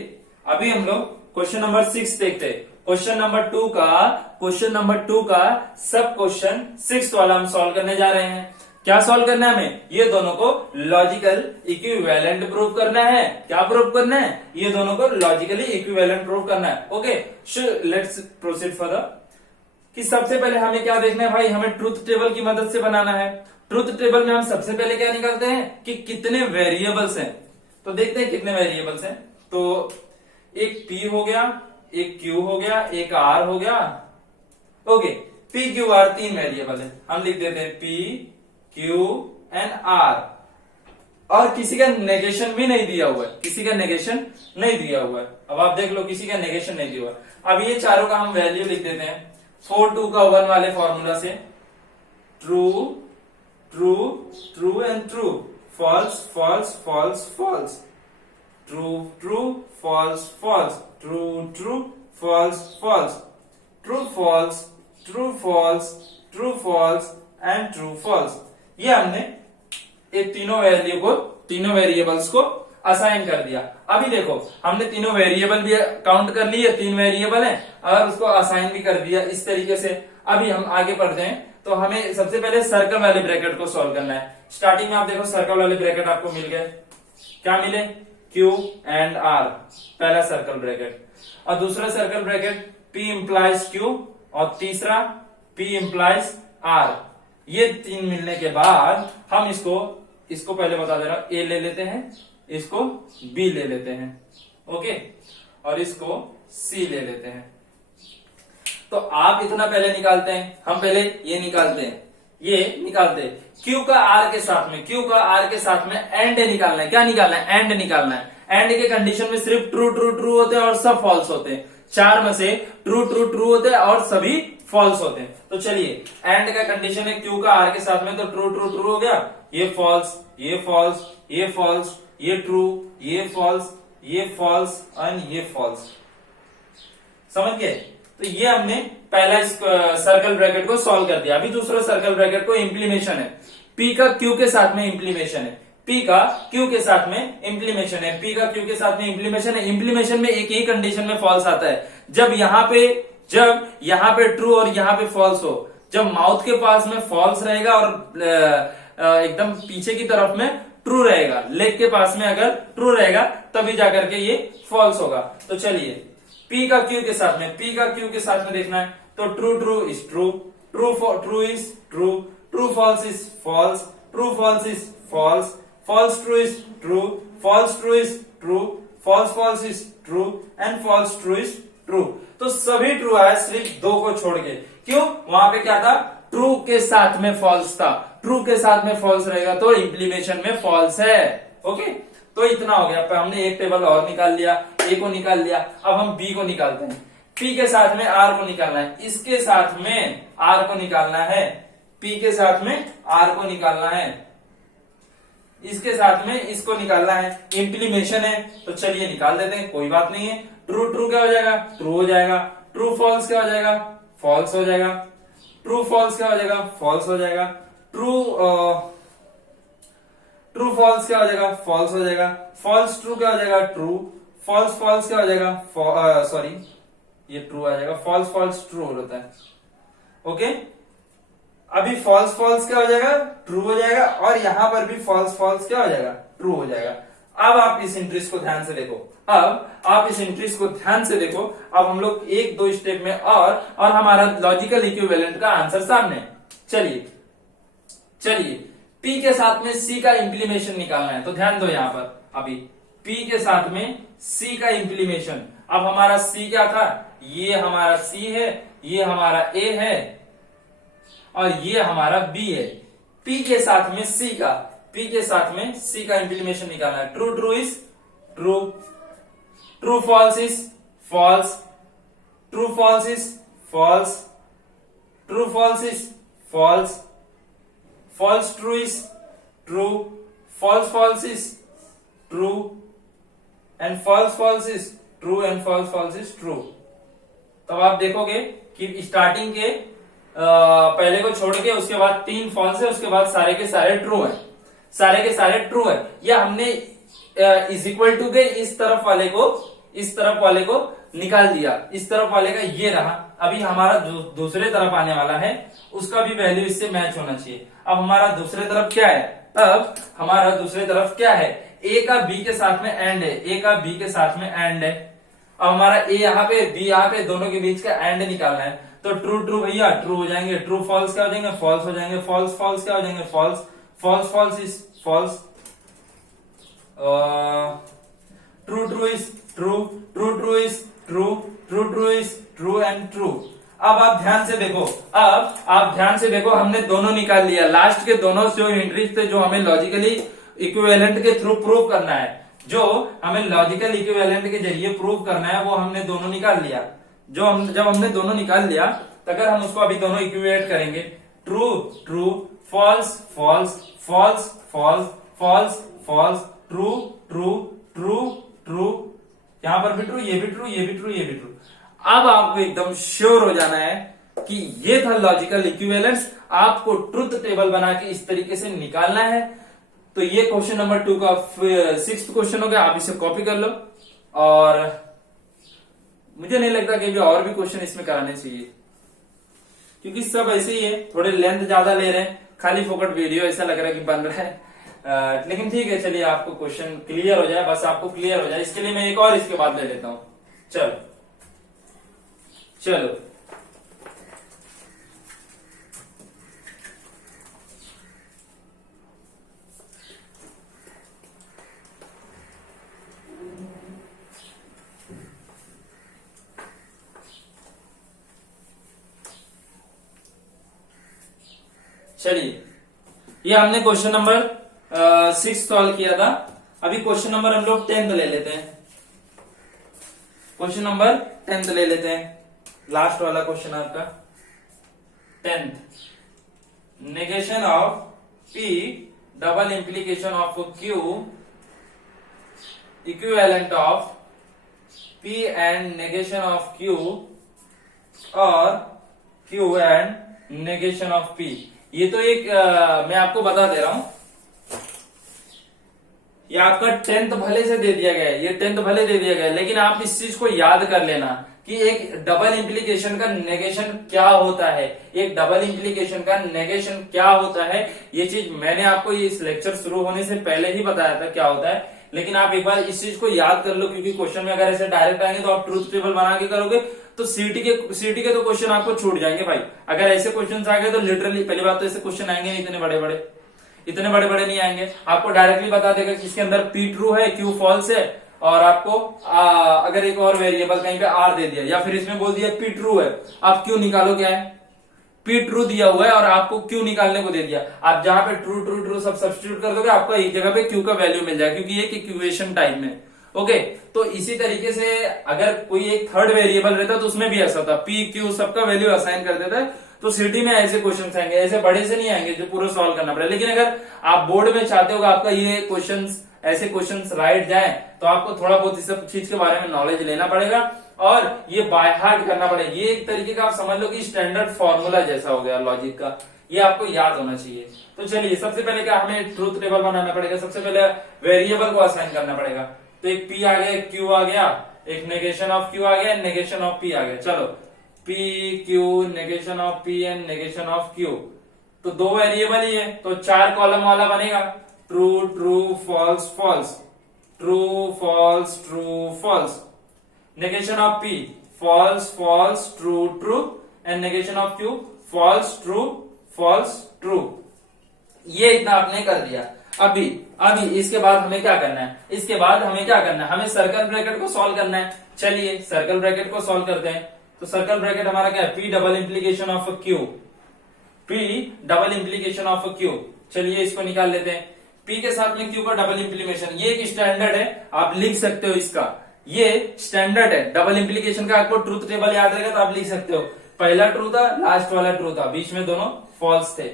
अभी हम लोग क्वेश्चन नंबर 6 देखते हैं। क्वेश्चन नंबर 2 का सब क्वेश्चन 6 वाला हम सॉल्व करने जा रहे हैं। क्या सॉल्व करना है हमें? ये दोनों को लॉजिकल इक्विवेलेंट प्रूव करना है। क्या प्रूव करना है? ये दोनों को लॉजिकली इक्विवेलेंट प्रूव करना है। Okay, let's proceed further. कि सबसे पहले हमें क्या देखना है भाई, हमें ट्रूथ टेबल की मदद से बनाना है। ट्रूथ टेबल में हम सबसे पहले क्या निकालते हैं कि कितने वेरिएबल्स हैं। तो देखते हैं कितने वेरिएबल्स हैं। तो एक P हो गया, एक Q हो गया, एक R हो गया। Okay, P Q R 3 variable है, हम लिख देते हैं P Q एंड R। और किसी का नेगेशन भी नहीं दिया हुआ है, किसी का नेगेशन नहीं दिया हुआ है। अब आप देख लो, किसी का नेगेशन नहीं दिया हुआ। अब ये चारों का हम वैल्यू लिख देते हैं 4 2 का 1 वाले फॉर्मूला से। True true true and true, false false false false, true true false false, true true false false, true false true false, true false and true false. ये हमने ये तीनों वेरिएबल्स को असाइन कर दिया। अभी देखो, हमने तीनों वेरिएबल भी काउंट कर लिए, 3 वेरिएबल हैं, और उसको असाइन भी कर दिया इस तरीके से। अभी हम आगे बढ़ते हैं। तो हमें सबसे पहले सर्कल वाले ब्रैकेट को सॉल्व करना है। स्टार्टिंग में आप देखो, सर्कल वाले ब्रैकेट आपको मिल गए। क्या मिले? Q एंड R, पहला सर्कल ब्रैकेट। और दूसरा circle bracket P implies Q, और तीसरा P इंप्लाइज R। ये 3 मिलने के बाद हम इसको पहले बता दे रहा हूं, A ले लेते हैं, इसको B ले लेते हैं, ओके, और इसको C ले लेते हैं। तो आप इतना पहले निकालते हैं, हम पहले ये निकालते हैं, Q का R के साथ में एंड निकालना है। क्या निकालना है? एंड निकालना है। एंड के कंडीशन में सिर्फ ट्रू ट्रू ट्रू होते हैं और सब फॉल्स होते हैं। 4 में से ट्रू ट्रू ट्रू होते हैं और सभी फॉल्स होते हैं। तो चलिए, एंड का कंडीशन है Q का R के साथ में, तो ट्रू ट्रू ट्रू हो गया, ये फॉल्स, ये फॉल्स, ये फॉल्स, ये ट्रू, ये फॉल्स, ये फॉल्स एंड ये फॉल्स। समझ गए? तो ये हमने पहला सर्कल ब्रैकेट को सॉल्व कर दिया। अभी दूसरा सर्कल ब्रैकेट को इम्प्लीमेशन है। P का Q के साथ में इम्प्लीमेशन है, P का Q के साथ में इम्प्लीमेशन है, P का Q के साथ में इम्प्लीमेशन है। इम्प्लीमेशन में एक ही कंडीशन में फॉल्स आता है, जब यहाँ पे ट्रू और यहाँ पे फॉल्स हो। जब माउथ के पास में फॉल्स रहेगा और एकदम पीछे की तरफ में ट्रू रहेगा, लेग के पास में अगर ट्रू रहेगा तभी जाकर के ये फॉल्स होगा। तो चलिए, P का Q के साथ में देखना है। तो true true is true, true is true, true false is false, true false is false, false true is true, false true is true, false false is true and false true is true. तो सभी true आया सिर्फ 2 को छोड़ के। क्यों? वहां पे क्या था? ट्रू के साथ में फॉल्स था। ट्रू के साथ में फॉल्स रहेगा तो इम्प्लीमेशन में फॉल्स है। ओके, तो इतना हो गया। हमने एक टेबल और निकाल लिया, A को निकाल लिया। अब हम B को निकालते हैं। P के साथ में R को निकालना है, इसके साथ में R को निकालना है, P के साथ में R को निकालना है, इसके साथ में इसको निकालना है। इम्प्लीमेशन है तो चलिए निकाल देते हैं, कोई बात नहीं है। ट्रू ट्रू क्या हो जाएगा? ट्रू हो जाएगा। ट्रू फॉल्स क्या हो जाएगा? फॉल्स हो जाएगा। ट्रू फॉल्स क्या हो जाएगा? फॉल्स हो जाएगा। ट्रू फॉल्स क्या हो जाएगा? फॉल्स हो जाएगा। फॉल्स ट्रू क्या हो जाएगा? ट्रू। फॉल्स फॉल्स क्या हो जाएगा? सॉरी, ये ट्रू आ जाएगा। फॉल्स फॉल्स ट्रू होता है। ओके, अभी फॉल्स फॉल्स क्या हो जाएगा? ट्रू हो जाएगा, और यहां पर भी फॉल्स फॉल्स क्या हो जाएगा? ट्रू हो जाएगा। अब आप इस इंट्रीज को ध्यान से देखो। अब हम लोग 1-2 स्टेप में और हमारा लॉजिकल इक्विवेलेंट का आंसर सामने। चलिए P के साथ में C का इंप्लीमेशन निकालना है। तो ध्यान दो यहां पर, अभी P के साथ में C का इंप्लीमेशन। अब हमारा C क्या था, ये हमारा C है, ये हमारा A है और ये हमारा B है। P के साथ में C का, P के साथ में C का इंप्लीमेशन निकालना है। True true is true, true false is false, true false is false, true false is false, false true is true, false false is true, and false false is true, and false false is true। तब आप देखोगे कि starting के पहले को छोड़ के उसके बाद 3 फॉल्स है, उसके बाद सारे के सारे ट्रू है, सारे के सारे ट्रू है। या हमने इज इक्वल टू के इस तरफ वाले को, इस तरफ वाले को निकाल दिया, इस तरफ वाले का ये रहा। अभी हमारा दूसरे तरफ आने वाला है, उसका भी वैल्यू इससे मैच होना चाहिए। अब हमारा दूसरे तरफ क्या है, अब हमारा दूसरे तरफ क्या है, ए का बी के साथ में एंड है, ए का बी के साथ में एंड है। अब हमारा ए यहाँ पे, बी यहाँ पे, दोनों के बीच का एंड निकालना है। तो ट्रू ट्रू भैया ट्रू हो जाएंगे, ट्रू फॉल्स क्या हो जाएंगे, फॉल्स हो जाएंगे, फॉल्स फॉल्स क्या हो जाएंगे, false, false false is false, true true is true, true true is true, true true is true and true. अब आप ध्यान से देखो, अब आप ध्यान से देखो, हमने दोनों निकाल लिया, लास्ट के दोनों जो एंट्रीज थे जो हमें लॉजिकली इक्विवेलेंट के थ्रू प्रूव करना है, जो हमें लॉजिकल इक्विवेलेंट के जरिए प्रूव करना है, वो हमने दोनों निकाल लिया। जब हमने दोनों निकाल लिया, तो अगर हम उसको अभी दोनों इक्विवेट करेंगे, true true, false false, false false, false false, true true, true true, यहां पर भी ट्रू, ये भी ट्रू, ये भी ट्रू, ये भी ट्रू। अब आपको एकदम श्योर हो जाना है कि ये था लॉजिकल इक्विवेलेंस। आपको ट्रुथ टेबल बना के इस तरीके से निकालना है। तो ये क्वेश्चन नंबर 2 का 6th क्वेश्चन हो गया। आप इसे कॉपी कर लो, और मुझे नहीं लगता कि और भी क्वेश्चन इसमें कराने चाहिए, क्योंकि सब ऐसे ही है, थोड़े लेंथ ज्यादा ले रहे हैं, खाली फोकट वीडियो ऐसा लग रहा है कि बन रहा है। लेकिन ठीक है, चलिए आपको क्वेश्चन क्लियर हो जाए, बस आपको क्लियर हो जाए, इसके लिए मैं एक और इसके बाद ले लेता हूं। चलो चलो, चलिए ये हमने क्वेश्चन नंबर 6 सॉल्व किया था। अभी क्वेश्चन नंबर हम लोग 10th ले लेते हैं, क्वेश्चन नंबर 10th ले लेते हैं, लास्ट वाला क्वेश्चन आपका 10th। Negation of P double implication of Q equivalent of P and negation of Q और Q and negation of P। ये तो एक मैं आपको बता दे रहा हूं, ये आपका 10th भले से दे दिया गया है, ये 10th भले दे दिया गया है, लेकिन आप इस चीज को याद कर लेना कि एक डबल इंप्लीकेशन का नेगेशन क्या होता है, एक डबल इंप्लीकेशन का नेगेशन क्या होता है। ये चीज मैंने आपको इस लेक्चर शुरू होने से पहले ही बताया था क्या होता है, लेकिन आप एक बार इस चीज को याद कर लो, क्योंकि क्वेश्चन में अगर ऐसे डायरेक्ट आएंगे तो आप ट्रूथ टेबल बना के करोगे तो सीटी के तो क्वेश्चन आपको छूट जाएंगे भाई। अगर ऐसे क्वेश्चन आ गए तो लिटरली पहली बात तो ऐसे क्वेश्चन आएंगे नहीं, इतने बड़े बड़े नहीं आएंगे। आपको डायरेक्टली बता देगा कि इसके अंदर P ट्रू है, Q फॉल्स है, और आपको अगर एक और वेरिएबल कहीं पे R दे दिया, या फिर इसमें बोल दिया P ट्रू है, आप Q निकालो, क्या है P ट्रू दिया हुआ है और आपको Q निकालने को दे दिया। आप जहां पे ट्रू ट्रू ट्रू सब सब्स्टिट्यूट कर दोगे, आपको एक जगह पे Q का वैल्यू मिल जाएगा, क्योंकि ये इक्वेशन टाइप में। ओके, तो इसी तरीके से अगर कोई एक थर्ड वेरिएबल रहता तो उसमें भी ऐसा था, P Q सबका वैल्यू असाइन कर देता है। तो सिटी में ऐसे क्वेश्चन आएंगे, ऐसे बड़े से नहीं आएंगे जो पूरा सॉल्व करना पड़ेगा। लेकिन अगर आप बोर्ड में चाहते हो आपका ये क्वेश्चंस, ऐसे क्वेश्चंस राइट जाए, तो आपको थोड़ा बहुत इस सब चीज के बारे में नॉलेज लेना पड़ेगा और ये बाय हार्ट करना पड़ेगा। ये एक तरीके का आप समझ लो कि स्टैंडर्ड फॉर्मूला जैसा हो गया लॉजिक का, ये आपको याद होना चाहिए। तो चलिए सबसे पहले क्या, हमें ट्रूथ टेबल बनाना पड़ेगा। सबसे पहले वेरिएबल को असाइन करना पड़ेगा। तो एक P आ गया, एक Q आ गया, एक नेगेशन ऑफ Q आ गया, नेगेशन ऑफ P आ गया। चलो P Q negation of P and negation of Q, तो दो वेरिएबल ही है, तो 4 कॉलम वाला बनेगा। True true false false, true false true false. Negation of P false false true true, and negation of Q false true false true. ये इतना आपने कर दिया। अभी अभी इसके बाद हमें क्या करना है, इसके बाद हमें क्या करना है, हमें सर्कल ब्रैकेट को सॉल्व करना है। चलिए सर्कल ब्रैकेट को सॉल्व करते हैं। तो सर्कल ब्रैकेट हमारा क्या है, P double implication of Q, P double implication of Q. चलिए इसको निकाल लेते हैं। पी के साथ में क्यू का डबल इंप्लीमेशन, ये एक स्टैंडर्ड है, आप लिख सकते हो इसका, ये स्टैंडर्ड है डबल इंप्लीकेशन का। आपको ट्रूथ टेबल याद रहेगा तो आप लिख सकते हो, पहला ट्रू था, लास्ट वाला ट्रू था, बीच में दोनों फॉल्स थे।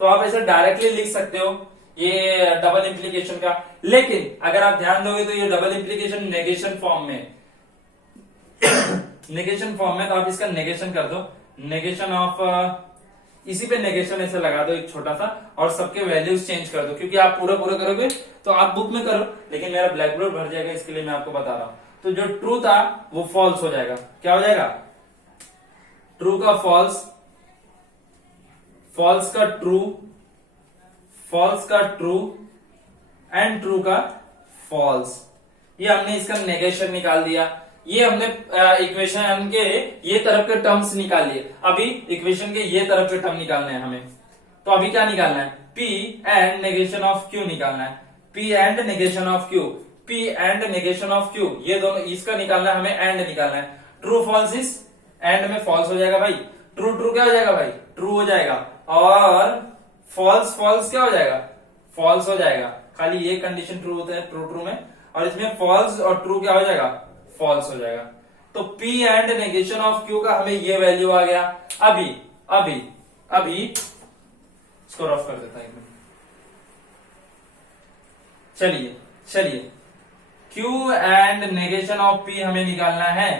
तो आप ऐसे डायरेक्टली लिख सकते हो ये डबल इंप्लीकेशन का। लेकिन अगर आप ध्यान दोगे तो ये डबल इंप्लीकेशन नेगेशन फॉर्म में नेगेशन फॉर्म में, तो आप इसका नेगेशन कर दो, नेगेशन ऑफ, इसी पे नेगेशन ऐसे लगा दो एक छोटा सा, और सबके वैल्यूज चेंज कर दो, क्योंकि आप पूरा पूरा करोगे तो आप बुक में करो, लेकिन मेरा ब्लैक बोर्ड भर जाएगा, इसके लिए मैं आपको बता रहा हूं। तो जो ट्रू था वो फॉल्स हो जाएगा। क्या हो जाएगा, ट्रू का फॉल्स, फॉल्स का ट्रू, फॉल्स का ट्रू एंड ट्रू का फॉल्स। ये हमने इसका नेगेशन निकाल दिया। ये हमने इक्वेशन के ये तरफ के टर्म्स निकाल लिए। अभी इक्वेशन के ये तरफ के टर्म निकालने हैं हमें। तो अभी क्या निकालना है, P and negation of Q निकालना है। P and negation of Q, P and negation of Q, ये दोनों इसका निकालना है हमें, एंड निकालना है। ट्रू फॉल्स इस एंड में फॉल्स हो जाएगा भाई, ट्रू ट्रू क्या हो जाएगा भाई, ट्रू हो जाएगा, और फॉल्स फॉल्स क्या हो जाएगा, फॉल्स हो जाएगा। खाली ये कंडीशन ट्रू होता है ट्रू ट्रू में, और इसमें फॉल्स और ट्रू क्या हो जाएगा, फॉल्स हो जाएगा। तो P and negation of Q का हमें ये वैल्यू आ गया। अभी अभी अभी इसको रफ कर देता है। चलिए चलिए Q and negation of P हमें निकालना है,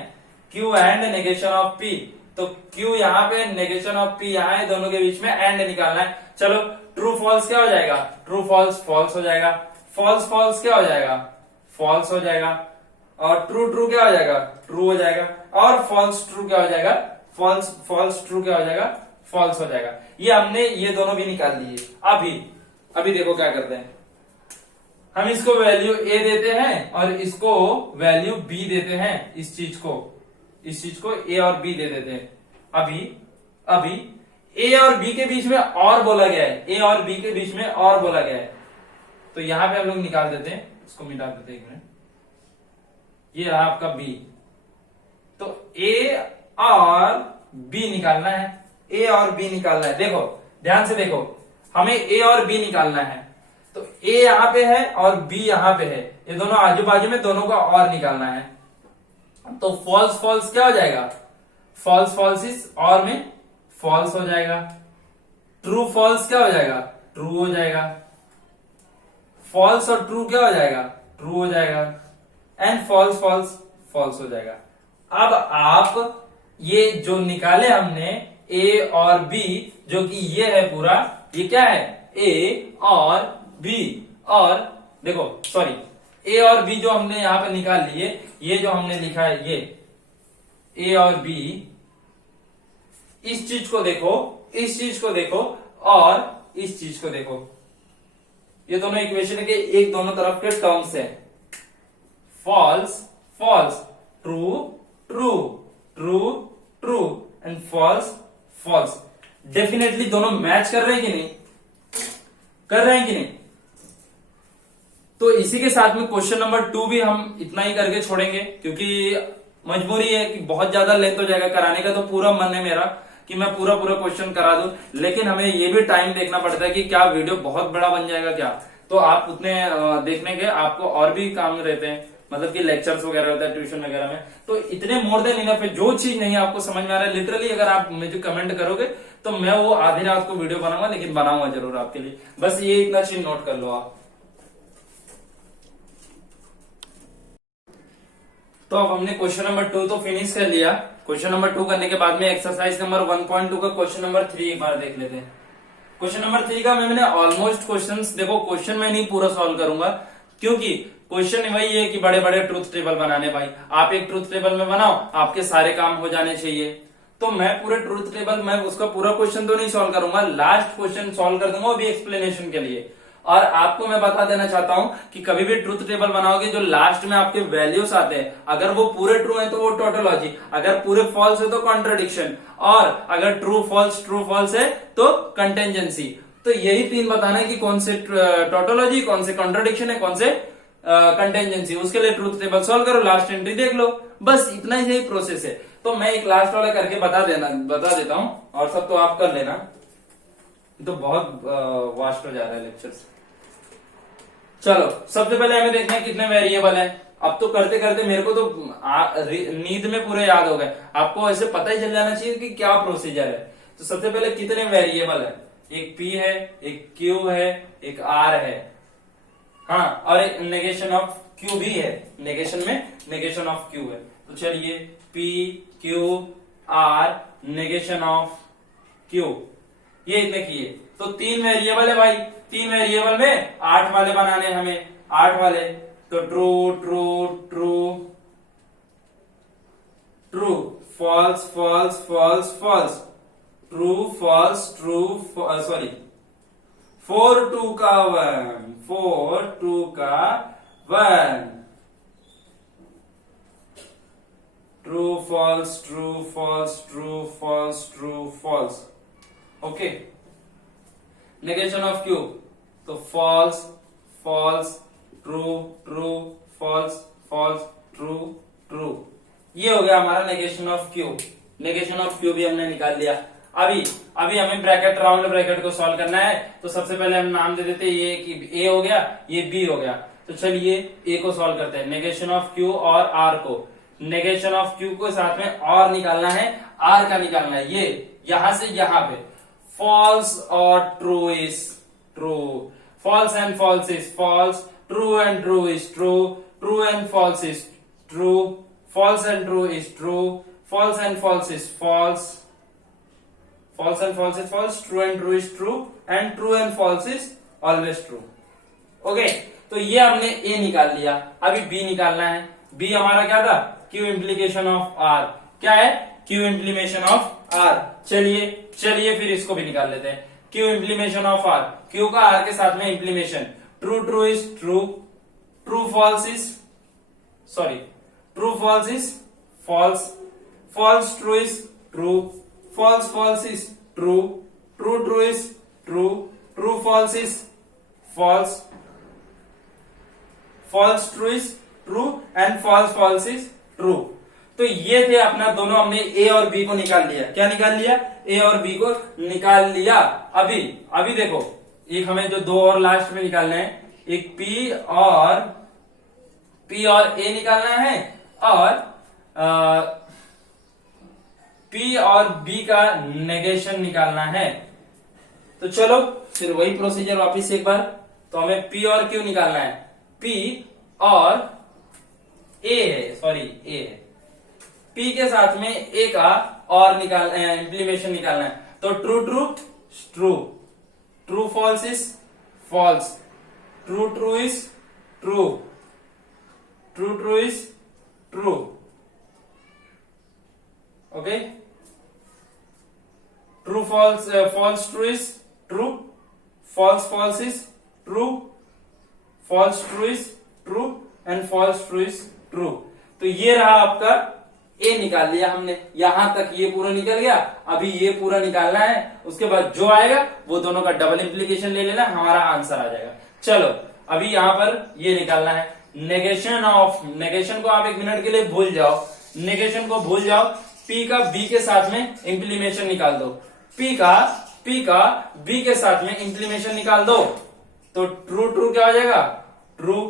Q and negation of P। तो Q यहाँ पे, नेगेशन ऑफ P यहाँ है, दोनों के बीच में एंड निकालना है। चलो ट्रू फॉल्स क्या हो जाएगा, ट्रू फॉल्स फॉल्स हो जाएगा, फॉल्स फॉल्स क्या हो जाएगा, फॉल्स हो जाएगा, और ट्रू ट्रू क्या हो जाएगा, ट्रू हो जाएगा, और फॉल्स ट्रू क्या हो जाएगा, फॉल्स फॉल्स ट्रू क्या हो जाएगा, फॉल्स हो जाएगा। ये हमने ये दोनों भी निकाल दिए। अभी अभी देखो क्या करते हैं, हम इसको वैल्यू A देते हैं और इसको वैल्यू B देते हैं। इस चीज को A और B दे देते हैं। अभी अभी A और B के बीच में और बोला गया है, A और B के बीच में और बोला गया है, तो यहां पे हम लोग निकाल देते हैं, इसको मिटा देते हैं एक मिनट। ये रहा आपका B, तो A और B निकालना है, A और B निकालना है। देखो ध्यान से देखो, हमें A और B निकालना है, तो A यहां पे है और B यहां पे है, ये दोनों आजू बाजू में, दोनों का और निकालना है। तो फॉल्स फॉल्स क्या हो जाएगा, फॉल्स फॉल्स इस और में फॉल्स हो जाएगा, ट्रू फॉल्स क्या हो जाएगा, ट्रू हो जाएगा, फॉल्स और ट्रू क्या हो जाएगा, ट्रू हो जाएगा, एंड फॉल्स फॉल्स फॉल्स हो जाएगा। अब आप ये जो निकाले हमने A और B, जो कि ये है पूरा, ये क्या है, A और B, और देखो सॉरी A और B जो हमने यहां पे निकाल लिए, ये जो हमने लिखा है ये A और B, इस चीज को देखो, इस चीज को देखो, और इस चीज को देखो, ये दोनों इक्वेशन के एक दोनों तरफ के टर्म्स है। False false, true true, true true, and false false. Definitely दोनों मैच कर रहे हैं कि नहीं, कर रहे हैं कि नहीं। तो इसी के साथ में क्वेश्चन नंबर 2 भी हम इतना ही करके छोड़ेंगे, क्योंकि मजबूरी है कि बहुत ज्यादा लेंथ हो जाएगा। कराने का तो पूरा मन है मेरा कि मैं पूरा पूरा क्वेश्चन करा दूं, लेकिन हमें ये भी टाइम देखना पड़ता है कि क्या वीडियो बहुत बड़ा बन जाएगा क्या। तो आप उतने देखने के आपको और भी काम रहते हैं, मतलब कि लेक्चर्स वगैरह होता है ट्यूशन वगैरह में, तो इतने मोर देन इनफ है। जो चीज नहीं आपको समझ में आ रहा है, लिटरली अगर आप मुझे कमेंट करोगे तो मैं वो आधी रात को वीडियो बनाऊंगा, लेकिन बनाऊंगा जरूर आपके लिए। बस ये इतना चीज नोट कर लो आप। तो अब हमने क्वेश्चन नंबर 2 तो फिनिश कर लिया। क्वेश्चन नंबर 2 करने के बाद में एक्सरसाइज नंबर 1.2 का क्वेश्चन नंबर 3 एक बार देख लेते हैं। क्वेश्चन नंबर 3 का मैंने ऑलमोस्ट क्वेश्चंस, देखो क्वेश्चन मैं नहीं पूरा सॉल्व करूंगा, क्योंकि क्वेश्चन वही है कि बड़े बड़े ट्रूथ टेबल बनाने भाई। आप एक ट्रूथ टेबल में बनाओ, आपके सारे काम हो जाने चाहिए। तो मैं पूरे ट्रूथ टेबल, मैं उसका पूरा क्वेश्चन तो नहीं सॉल्व करूंगा, लास्ट क्वेश्चन सॉल्व कर दूंगा, वो भी एक्सप्लेनेशन के लिए। और आपको मैं बता देना चाहता हूं कि कभी भी ट्रूथ टेबल बनाओगे, जो लास्ट में आपके वैल्यूज आते हैं, अगर वो पूरे ट्रू है तो वो टोटोलॉजी, अगर पूरे फॉल्स है तो कॉन्ट्रडिक्शन, और अगर ट्रू फॉल्स है तो कंटेंजेंसी। तो यही तीन बताना है कि कौन से टोटोलॉजी, कौन से कॉन्ट्रोडिक्शन है, कौन से कंटेंजेंसी। उसके लिए ट्रूथ टेबल सॉल्व करो, लास्ट एंट्री देख लो, बस इतना ही प्रोसेस है। तो मैं एक लास्ट वाला करके बता देता हूं, और सब तो आप कर लेना। तो बहुत वास्ट हो जा रहा है लेक्चर्स। चलो सबसे पहले हमें देखना है कितने वेरिएबल है। अब तो करते करते मेरे को तो नींद में पूरे याद हो गए, आपको ऐसे पता ही चल जाना चाहिए कि क्या प्रोसीजर है। तो सबसे पहले कितने वेरिएबल है, एक P है, एक Q है, एक R है, हाँ, और एक नेगेशन ऑफ Q भी है, नेगेशन में नेगेशन ऑफ Q है। तो चलिए P Q R negation of Q, ये इतने किए। तो तीन वेरिएबल है भाई, तीन वेरिएबल में 8 वाले बनाने हमें, 8 वाले। तो true true true true, false false false false, true false true, sorry 4 2 का 1, 4 2 का 1, true false true false true false true false. Okay, negation of Q, तो false false true true false false true true, ये हो गया हमारा negation of Q। Negation of Q भी हमने निकाल लिया। अभी हमें ब्रैकेट, राउंड ब्रैकेट को सॉल्व करना है। तो सबसे पहले हम नाम दे देते हैं, ये कि A हो गया, ये B हो गया। तो चलिए A को सॉल्व करते हैं, नेगेशन ऑफ Q और R को। नेगेशन ऑफ Q को साथ में और निकालना है, R का निकालना है, ये यहां से यहां पे। फॉल्स और true is true, false and false is false, true and true is true, true and false is true, false and true is true, false and false is false, false and false is false, true and true is true, and true and false is always true. Okay, तो ये हमने A निकाल लिया। अभी B निकालना है। B हमारा क्या था, Q इम्प्लीकेशन ऑफ R। क्या है, Q इम्प्लीमेशन ऑफ R। चलिए फिर इसको भी निकाल लेते हैं। Q implication of R, Q का R के साथ में implication, true true is true, true false is, sorry true false is false, false true is true, false false is true, true true is true, true false is false, false true is true, and false false is true. तो ये थे अपना, दोनों हमने A और B को निकाल लिया। क्या निकाल लिया, A और B को निकाल लिया। अभी देखो, एक हमें जो दो और लास्ट में निकालना है, एक P और A निकालना है, और P और B का नेगेशन निकालना है। तो चलो फिर वही प्रोसीजर वापिस एक बार। तो हमें P और Q निकालना है, P और A है, सॉरी A है, P के साथ में A का और इम्प्लीमेशन निकालना है। तो true true true, true false is false, true true is true, true true is true. Okay, true false, false true is true, false false is true, false true is true, and false true is true. तो ये रहा आपका A निकाल लिया हमने, यहां तक ये पूरा निकल गया। अभी ये पूरा निकालना है, उसके बाद जो आएगा वो दोनों का डबल इंप्लीकेशन ले लेना, हमारा आंसर आ जाएगा। चलो अभी यहां पर ये निकालना है, नेगेशन ऑफ, नेगेशन को आप एक मिनट के लिए भूल जाओ, नेगेशन को भूल जाओ। P का B के साथ में इंप्लीमेशन निकाल दो, P का B के साथ में इंप्लीमेशन निकाल दो। तो ट्रू ट्रू क्या हो जाएगा, ट्रू,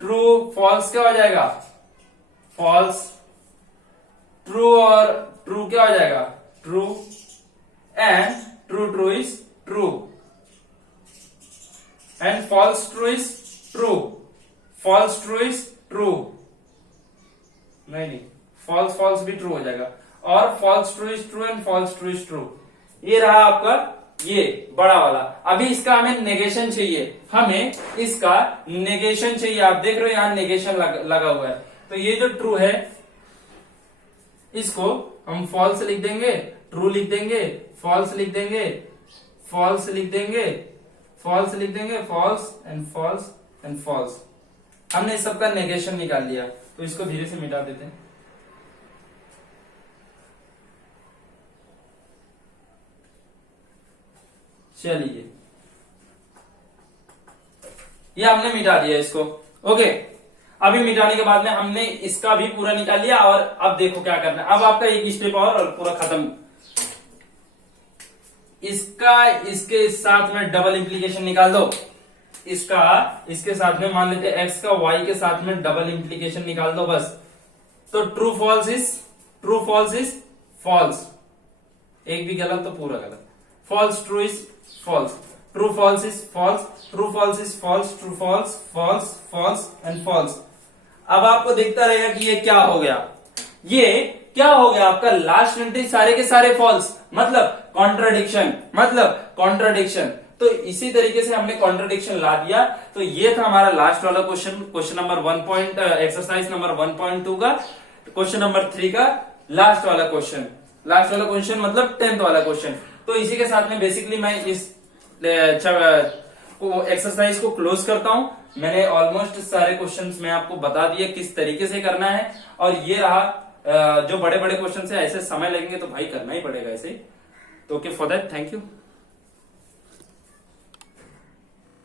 ट्रू फॉल्स क्या हो जाएगा, फॉल्स, ट्रू और ट्रू क्या हो जाएगा, true, and true true is true, and false true is true, false true is true, नहीं फॉल्स फॉल्स भी ट्रू हो जाएगा, और false true is true, and false true is true. ये रहा आपका ये बड़ा वाला। अभी इसका हमें नेगेशन चाहिए, हमें इसका नेगेशन चाहिए। आप देख रहे हो यहां नेगेशन लगा हुआ है। तो ये जो ट्रू है इसको हम फॉल्स लिख देंगे, ट्रू लिख देंगे, फॉल्स लिख देंगे, फॉल्स लिख देंगे, फॉल्स लिख देंगे, false and false and false. हमने इस सबका नेगेशन निकाल लिया। तो इसको धीरे से मिटा देते हैं। चलिए ये हमने मिटा दिया इसको। ओके, अभी मिटाने के बाद में हमने इसका भी पूरा निकाल लिया। और अब देखो क्या करना है, अब आपका एक स्टेप और पूरा खत्म। इसका इसके साथ में डबल इंप्लीकेशन निकाल दो। इसका इसके साथ में मान लेते हैं x का y के साथ में डबल इंप्लीकेशन निकाल दो बस। तो ट्रू फॉल्स इज फॉल्स, एक भी गलत तो पूरा गलत। False true is false, true false is false, true false is false, true false false false and false. अब आपको दिखता रहेगा कि ये क्या हो गया, ये क्या हो गया, आपका लास्ट एंट्री सारे के सारे फॉल्स, मतलब कॉन्ट्राडिक्शन। तो इसी तरीके से हमने कॉन्ट्राडिक्शन ला दिया। तो ये था हमारा लास्ट वाला क्वेश्चन नंबर एक्सरसाइज नंबर 1.2 का, क्वेश्चन नंबर 3 का लास्ट वाला क्वेश्चन मतलब 10th वाला क्वेश्चन। तो इसी के साथ में बेसिकली मैं इस एक्सरसाइज को क्लोज करता हूं। मैंने ऑलमोस्ट सारे क्वेश्चंस मैं आपको बता दिए किस तरीके से करना है। और ये रहा जो बड़े बड़े क्वेश्चन है, ऐसे समय लगेंगे तो भाई करना ही पड़ेगा ऐसे। तो okay, for that thank you.